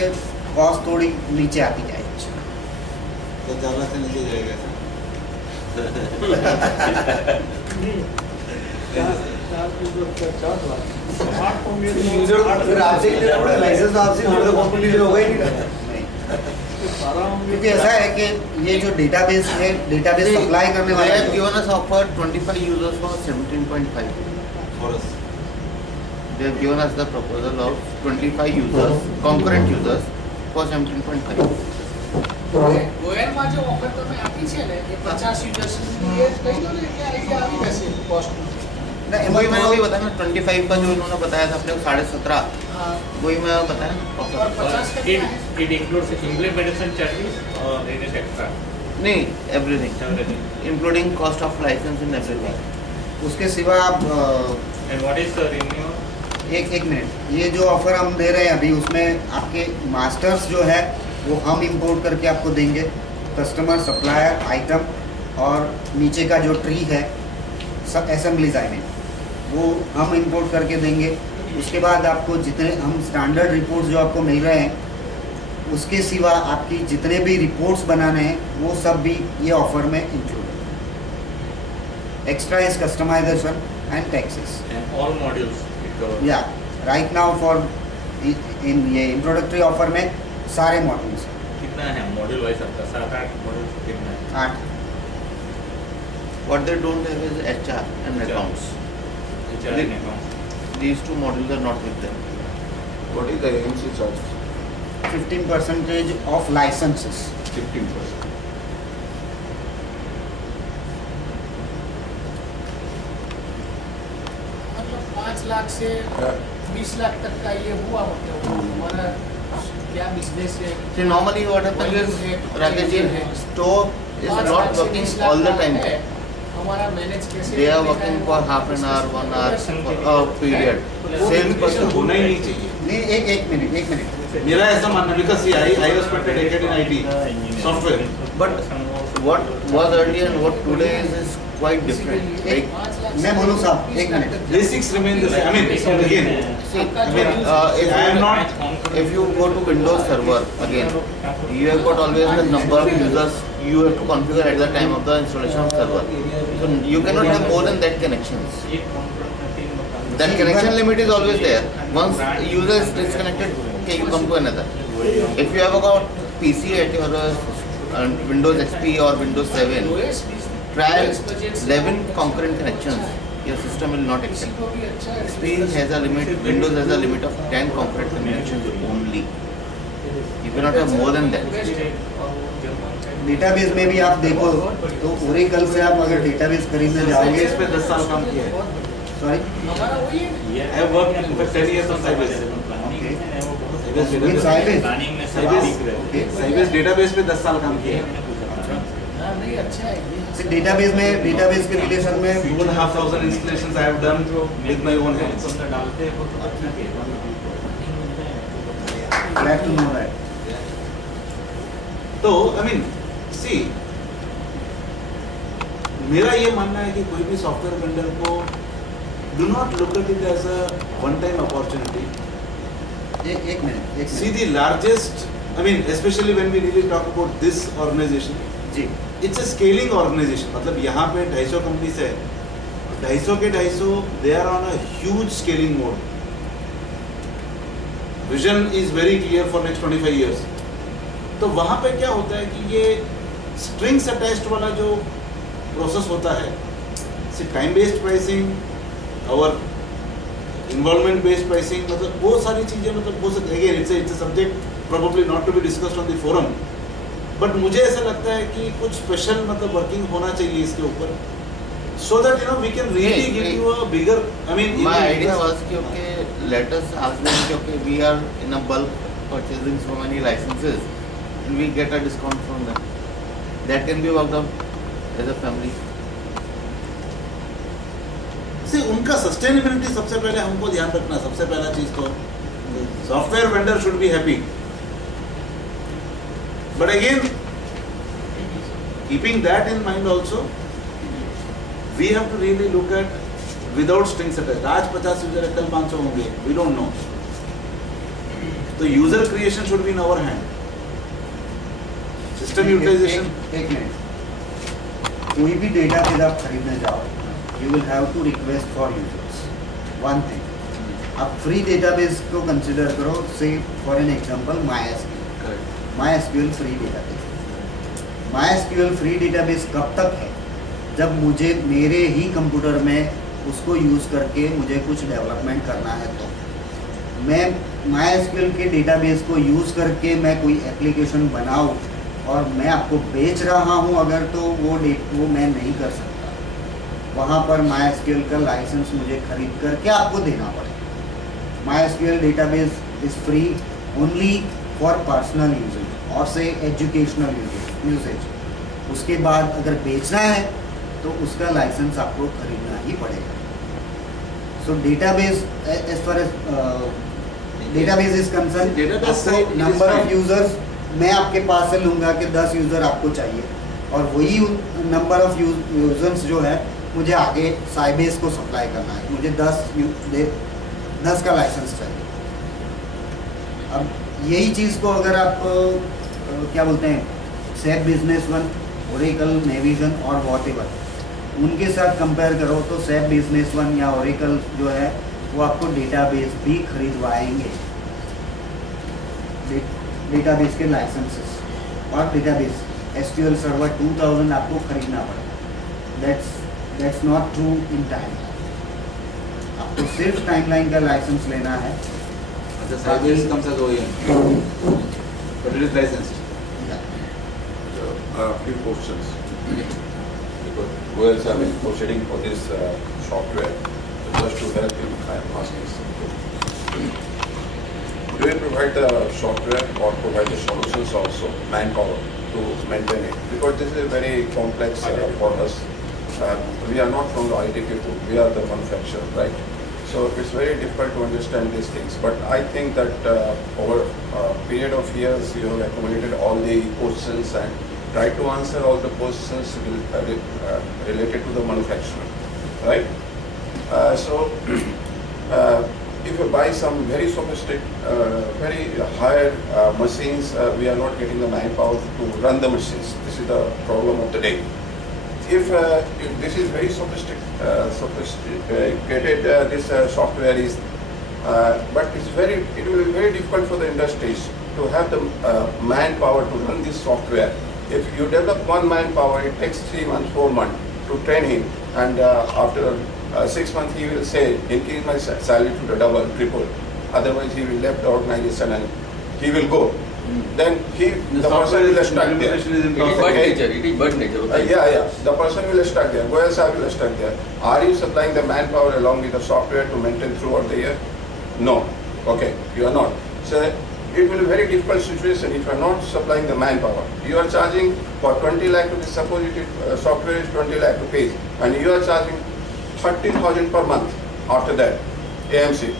कॉस्ट थोड़ी नीचे आती जाएगी. तो जाना से नीचे जाएगा ऐसा. यूजर फिर आपसे ही लेना पड़ेगा लाइसेंस, तो आपसे ही तो कंपटीशन होगा ही नहीं. क्योंकि ऐसा है कि ये जो डेटाबेस है, डेटाबेस सप्लाई करने वाला They have है. given us offer 25 users for 17.5. For us. They have given us the proposal of 25 users, concurrent users for 17.5. ગોયલમાં જે ઓફર તમે આપી છે ને એ 50 યુઝર્સની એ કહી દો ને કે આઈડિયા આવી જશે કોસ્ટ. ना, वही मैंने एमआई वही बताया ना 25 का जो इन्होंने बताया था अपने को 17.5 હા वही मैं बताया ना offer. और 50 का क्या है? It includes implementation charges or it is extra? नहीं everything Everything. including cost of license and everything. उसके सिवा आप And what is the renewal? एक मिनट, ये जो ऑफर हम दे रहे हैं अभी उसमें आपके मास्टर्स जो है वो हम इंपोर्ट करके आपको देंगे. कस्टमर, सप्लायर, आइटम और नीचे का जो ट्री है सब असेंबलीज आएंगे वो हम इंपोर्ट करके देंगे. उसके बाद आपको जितने हम स्टैंडर्ड रिपोर्ट्स जो आपको मिल रहे हैं उसके सिवा आपकी जितने भी रिपोर्ट्स बनाने हैं वो सब भी ये ऑफर में इंक्लूड है. Extra is customization and taxes. And all modules it covers. या राइट नाउ फॉर इन ये इंट्रोडक्टरी ऑफर में सारे मॉड्यूल्स कितना है मॉड्यूल वाइज आपका 7-8 मॉड्यूल कितना है? 8. What they don't have is HR and HR. accounts. HR and accounts. These two modules are not with them. What is the AMC charge? 15% of licenses. 15%. मतलब 5 लाख से 20 लाख तक का ये हुआ मतलब हमारा क्या बिजनेस है. See, normally what happens is, Rakesh ji, store is 5 not lakh से working 20 लाख all the तक time. है. हमारा मैनेज कैसे They are करने का working है, for वो half an hour, 1 hour, Something. for a period. वो Sales limitation person. होना ही नहीं चाहिए. नहीं, एक मिनट. मेरा ऐसा मानना है because see, I was dedicated in IT software. But what was earlier and what today is quite different. Basically Like, 5 lakh मैं से बोलूं साहब, 20 एक लाख मिनट. तक Basics remain the same. I mean, again, see, आपका I जो mean, use- if I am you, not. if you go to Windows Server again, you have got always the number of users you have to configure at the time of the installation of server. So you cannot have more than that connections. That connection limit is always there. Once user is disconnected, okay, you come to another. If you have got PC at your Windows XP or Windows 7, OS भी try OS budget से 11 बहुत concurrent अच्छा connections. है। Your system will not किसी accept. को भी अच्छा है। XP has a limit, Windows has a limit of 10 concurrent connections only. You cannot have more than that. Database में भी आप देखो तो ओरेकल से आप अगर डेटाबेस खरीदने जाओगे इस पे 10 साल काम किया है। सॉरी हमारा वही है ना। I have worked for 10 years on Sybase. With Sybase? Planning में सब Sybase, दिख रहे हैं। ओके Sybase डेटाबेस पे 10 साल काम किया है। हाँ नहीं अच्छा है ये। डेटाबेस में डेटाबेस के रिलेशन में 2,500 installations I have done with my own hands. glad to know that. तो I mean, see, मेरा ये मानना है कि कोई भी सॉफ्टवेयर वेंडर को do not look at it as a one-time opportunity. एक minute See the largest, I mean, especially when we really talk about this organization, जी it's a scaling organization. मतलब यहाँ पे 250 कंपनीज है, 250 के 250 they are on a huge scaling mode. Vision is very clear for next 25 years. तो वहाँ पे क्या होता है कि ये strings attached वाला जो प्रोसेस होता है, से टाइम बेस्ड प्राइसिंग और इन्वॉल्वमेंट बेस्ड प्राइसिंग, मतलब वो सारी चीज़ें मतलब हो सकती है। Again it's a subject probably not to be discussed on the forum, but मुझे ऐसा लगता है कि कुछ स्पेशल मतलब वर्किंग होना चाहिए इसके ऊपर, so that you know we can really give you a bigger, I mean My idea was कि okay, let us ask them कि okay, we are in a bulk purchasing so many licenses, and we get a discount from them. That can be worked out as a family. से उनका sustainability सबसे पहले हमको ध्यान रखना, सबसे पहला चीज तो software vendor should be happy, but again keeping that in mind also we have to really look at without strings attached. आज 50 यूजर है, कल 500 होंगे, वी डोंट नो, तो user creation should be in our hand, system utilisation. एक minute, कोई भी database आप खरीदने जाओ, you will have to request for users. One thing, आप फ्री डेटाबेस को कंसिडर करो, say for an example MySQL free database. MySQL free database कब तक है? जब मुझे मेरे ही कंप्यूटर में उसको यूज़ करके मुझे कुछ डेवलपमेंट करना है, तो मैं MySQL के डेटाबेस को यूज़ करके मैं कोई एप्लीकेशन बनाऊँ और मैं आपको बेच रहा हूँ अगर, तो वो मैं नहीं कर सकता। वहाँ पर MySQL का लाइसेंस मुझे खरीद करके आपको देना पड़ेगा। MySQL database is free only for personal usage और से एजुकेशनल यूजेज। उसके बाद अगर बेचना है तो उसका लाइसेंस आपको खरीदना ही पड़ेगा। So database as far as database is concern, Database side it is number of fine. Users मैं आपके पास से लूँगा कि 10 यूज़र आपको चाहिए, और वही नंबर ऑफ यूजर्स जो है मुझे आगे साइबेस को सप्लाई करना है, मुझे 10 का लाइसेंस चाहिए। अब यही चीज़ को अगर आप क्या बोलते हैं, SAP Business One, Oracle, Navision और whatever, उनके साथ कंपेयर करो तो SAP Business One या Oracle जो है वो आपको डेटाबेस भी खरीदवाएंगे, डेटाबेस के लाइसेंसेस, और डेटाबेस SQL सर्वर 2000 आपको खरीदना पड़ेगा। That's not true in time. आपको सिर्फ टाइमलाइन का लाइसेंस लेना है। अच्छा, Sybase कम से कोई है, but it is licensed. Few questions. Because who else have been proceeding for this software? So just to help him, I am asking something. Do you provide the software or provide the solutions also, manpower to maintain it? Because this is very complex for us. We are not from the IT people, we are the manufacturer, right? So it's very difficult to understand these things. But I think that over a period of years, you have accumulated all the questions and try to answer all the questions related to the manufacturer, right? If you buy some very sophisticated, very higher machines, we are not getting the manpower to run the machines. This is the problem of the day. If this is very sophisticated, this software is, but it will be very difficult for the industries to have the manpower to run this software If you develop one manpower, it takes 3 months, 4 months to train him, and after 6 months he will say, increase my salary to the double, triple. Otherwise he will left the organization and he will go. Then the person will stuck there. Implementation is in It is process. bird nature. It is bird nature. Yeah. The person will stuck there. Goyal sir will stuck there. Are you supplying the manpower along with the software to maintain throughout the year? No. Okay, you are not. So it will be a very difficult situation if you are not supplying the manpower. You are charging for 20 lakh rupees. Suppose software is 20 lakh rupees, and you are charging 30,000 per month after that, AMC.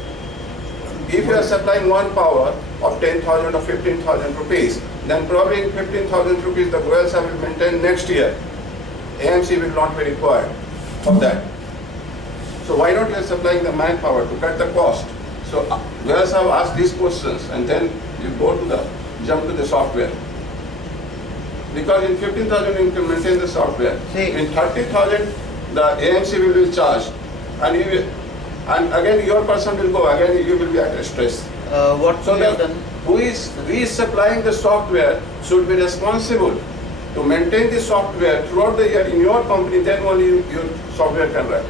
If you are supplying one power of 10,000 or 15,000 rupees, then probably 15,000 rupees the Goyal sir will maintain next year. AMC will not be required for that. So why not you are supplying the manpower to cut the cost? So Goyal sir ask these questions, and then you go to jump to the software. Because in 15,000 you can maintain the software. See. In 30,000 the AMC will be charged, and you will, and again your person will go, again you will be at stress. What So we have the, done, who is supplying the software should be responsible to maintain the software throughout the year in your company, then only your software can run.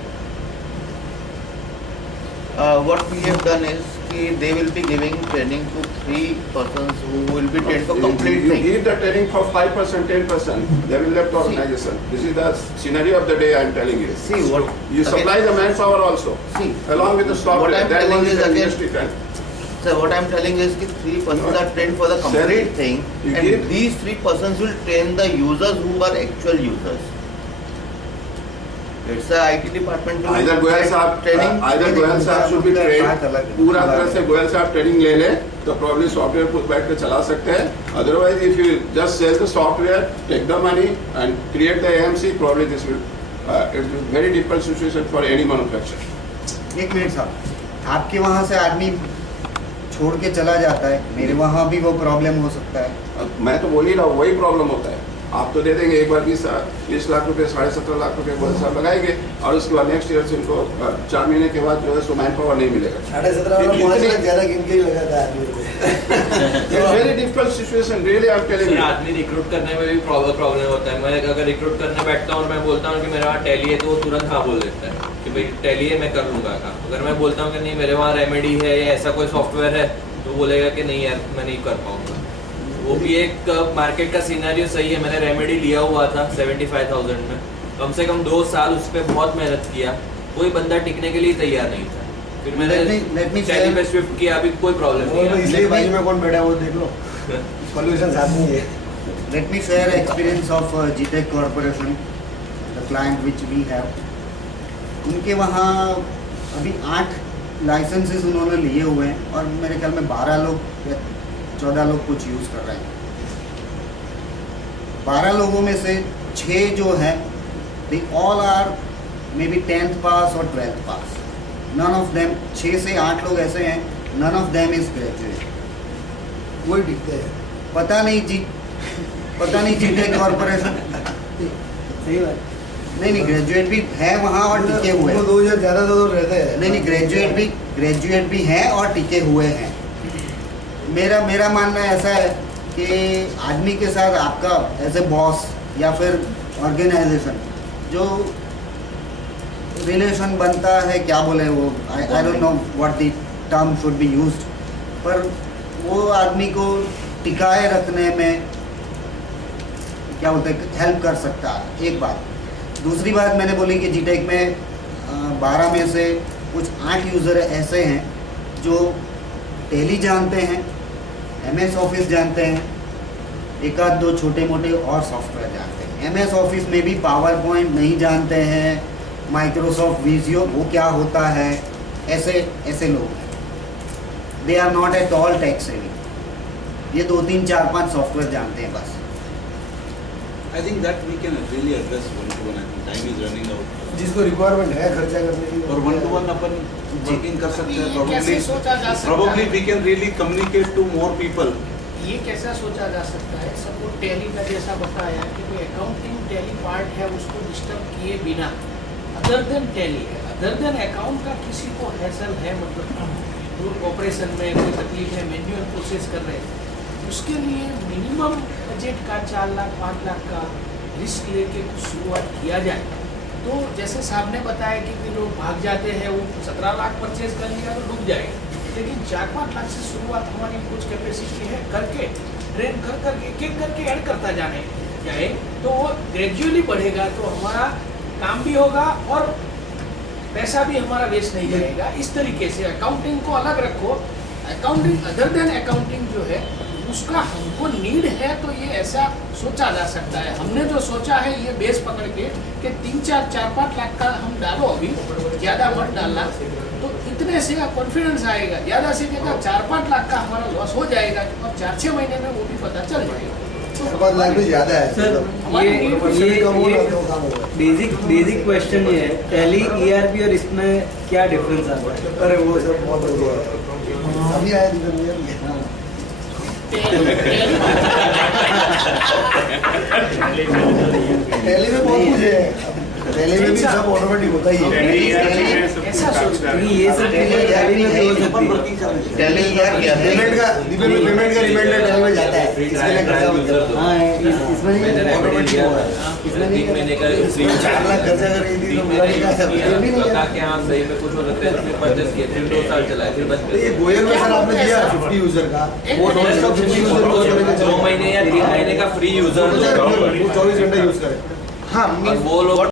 what we have done is कि they will be giving training to 3 persons who will be trained for complete You thing. give the training for 5%, 10%, they will left the organization. This is the scenario of the day I am telling you. See what You supply the manpower also, See, along with the software. what I am Then telling only is the again, industry can. sir, what I am telling is कि 3 persons are trained for the complete thing, You and give- these 3 persons will train the users who are actual users. It's the IT department will Either Goyal साहब should be trained, पूरा तरह से गोयल साहब training ले ले तो probably software खुद बैठ के चला सकते हैं. Otherwise, if you just sell the software, take the money and create the AMC, probably this will it will be very difficult situation for any manufacturer. एक मिनट साहब, आपके वहाँ से आदमी छोड़ के चला जाता है, मेरे वहाँ भी वो प्रॉब्लम हो सकता है. मैं तो बोल ही रहा हूँ, वही प्रॉब्लम होता है. आप तो दे देंगे एक बार 20 लाख रुपए, 17.5 लाख रुपए गोयल साहब लगाएंगे, और उसके बाद नेक्स्ट ईयर से इनको 4 महीने के बाद जो है सो मैन पावर नहीं मिलेगा. 17.5 और 5 लाख ज्यादा गिन के ही लगाता है आदमी को. Very difficult situation, really I am telling sir you. आदमी रिक्रूट करने में भी प्रॉब्लम होता है. मैं अगर रिक्रूट करने बैठता हूँ और मैं बोलता हूँ कि मेरे वहाँ टैली है, तो वो तुरंत हाँ बोल देता है कि भाई टैली है, मैं कर लूँगा काम. अगर मैं बोलता हूँ कि नहीं मेरे वहाँ रेमेडी है या ऐसा कोई सॉफ्टवेयर है, तो बोलेगा कि नहीं यार मैं नहीं कर पाऊँगा. वो भी एक मार्केट का सिनेरियो सही है. मैंने रेमेडी लिया हुआ था 75,000 में, कम से कम 2 साल उस पर बहुत मेहनत किया, कोई बंदा टिकने के लिए तैयार नहीं था. फिर मैंने Let me टैली पे स्विफ्ट किया, अभी कोई प्रॉब्लम नहीं वो है. इसलिए बाजू में कौन बैठा है वो देख लो. सॉल्यूशन साथ में ही है. Let me share experience of GTech Corporation, the client which we have. उनके वहाँ अभी 8 लाइसेंसेस उन्होंने लिए हुए हैं, और मेरे ख्याल में 12 लोग या 14 लोग कुछ यूज़ कर रहे हैं. 12 लोगों में से 6 जो हैं, they all are maybe 10th pass और 12th pass. None of them, 6 से 8 लोग ऐसे हैं, none of them is graduate. वही दिखते हैं. पता नहीं GTech कॉर्पोरेशन सही बात. नहीं ग्रेजुएट भी है वहाँ और टिके हुए वो हैं. 2000 ज्यादा तो रहते हैं. नहीं ग्रेजुएट भी हैं और टिके हुए हैं. मेरा मानना ऐसा है कि आदमी के साथ आपका एज ए बॉस या फिर ऑर्गेनाइजेशन जो रिलेशन बनता है, क्या बोले वो, I don't know what the term should be used, पर वो आदमी को टिकाए रखने में क्या बोलते हैं हेल्प कर सकता है. एक बात. दूसरी बात मैंने बोली कि जीटेक में 12 में से कुछ 8 यूज़र ऐसे हैं जो टैली जानते हैं, MS ऑफिस जानते हैं, एक आध 2 छोटे मोटे और सॉफ्टवेयर जानते हैं. MS ऑफिस में भी पावर पॉइंट नहीं जानते हैं, माइक्रोसॉफ्ट विजियो वो क्या होता है, ऐसे लोग हैं. They are not at all tech savvy. ये 2, 3, 4, 5 सॉफ्टवेयर जानते हैं बस. I think that we can really address one to one. I think time is running out. जिसको रिक्वायरमेंट है खर्चा करने की, और one to one upon working कर सकते हैं. ये कैसे सोचा जा सकता Probably है? we can really communicate to more people. ये कैसा सोचा जा सकता है? सबको टैली का जैसा बताया कि कोई अकाउंटिंग टैली पार्ट है उसको डिस्टर्ब किए बिना, अदर देन टैली है, अदर देन अकाउंट का किसी को हैसल है, मतलब ऑपरेशन में कोई तकलीफ है, मैन्युअल प्रोसेस कर रहे हैं, उसके लिए मिनिमम बजट का 4 लाख 5 लाख का रिस्क लेके कुछ शुरुआत किया जाए तो जैसे साहब ने बताया कि वे लोग भाग जाते हैं, वो 17 लाख परचेज कर लिया तो डूब जाएगा, लेकिन 4-5 लाख से शुरुआत हमारी कुछ कैपेसिटी है करके ट्रेन कर करके एक एक करके ऐड करता जाए तो वो ग्रेजुअली बढ़ेगा तो हमारा काम भी होगा और पैसा भी हमारा वेस्ट नहीं जाएगा। इस तरीके से अकाउंटिंग को अलग रखो, अकाउंटिंग अदर देन अकाउंटिंग जो है उसका हमको नीड है तो ये ऐसा सोचा जा सकता है। हमने जो सोचा है ये बेस पकड़ के कि 3-4-5 लाख का हम डालो, अभी ज़्यादा मत डालना, तो इतने से कॉन्फिडेंस आएगा। ज़्यादा से ज़्यादा 4-5 लाख का हमारा लॉस हो जाएगा और 4-6 महीने में वो भी पता चल जाएगा। 4-5 लाख भी ज़्यादा है सर, ये बेसिक क्वेश्चन ये है, टैली ERP और इसमें क्या डिफरेंस आता है? अरे वो सब बहुत बढ़िया है, अभी आया टैली में बहुत कुछ है, टैली में भी सब ऑटोमेटिक होता ही है। ऐसा सोचता है ये सब चीजें टैली में भी हो सकती है। टैली क्या पेमेंट का रिमाइंडर टैली में जाता है, इसके लिए खर्चा होता है। हाँ, इसमें नहीं ऑटोमेटिक हुआ है। इसमें नहीं 1 महीने का 4 लाख खर्चा कर रही थी तो मेरा नहीं कहा सब ये भी नहीं बता है। के हाँ सही में कुछ हो सकता है, फिर परचेस किए, फिर 2 साल चला, फिर बंद तो ये कर गोयल में सर आपने दिया 50 यूजर का, वो नॉन स्टॉप 50 यूजर को लेकर 2 महीने या 3 महीने का फ्री यूजर 24 घंटे यूज करें। हाँ और वो लोग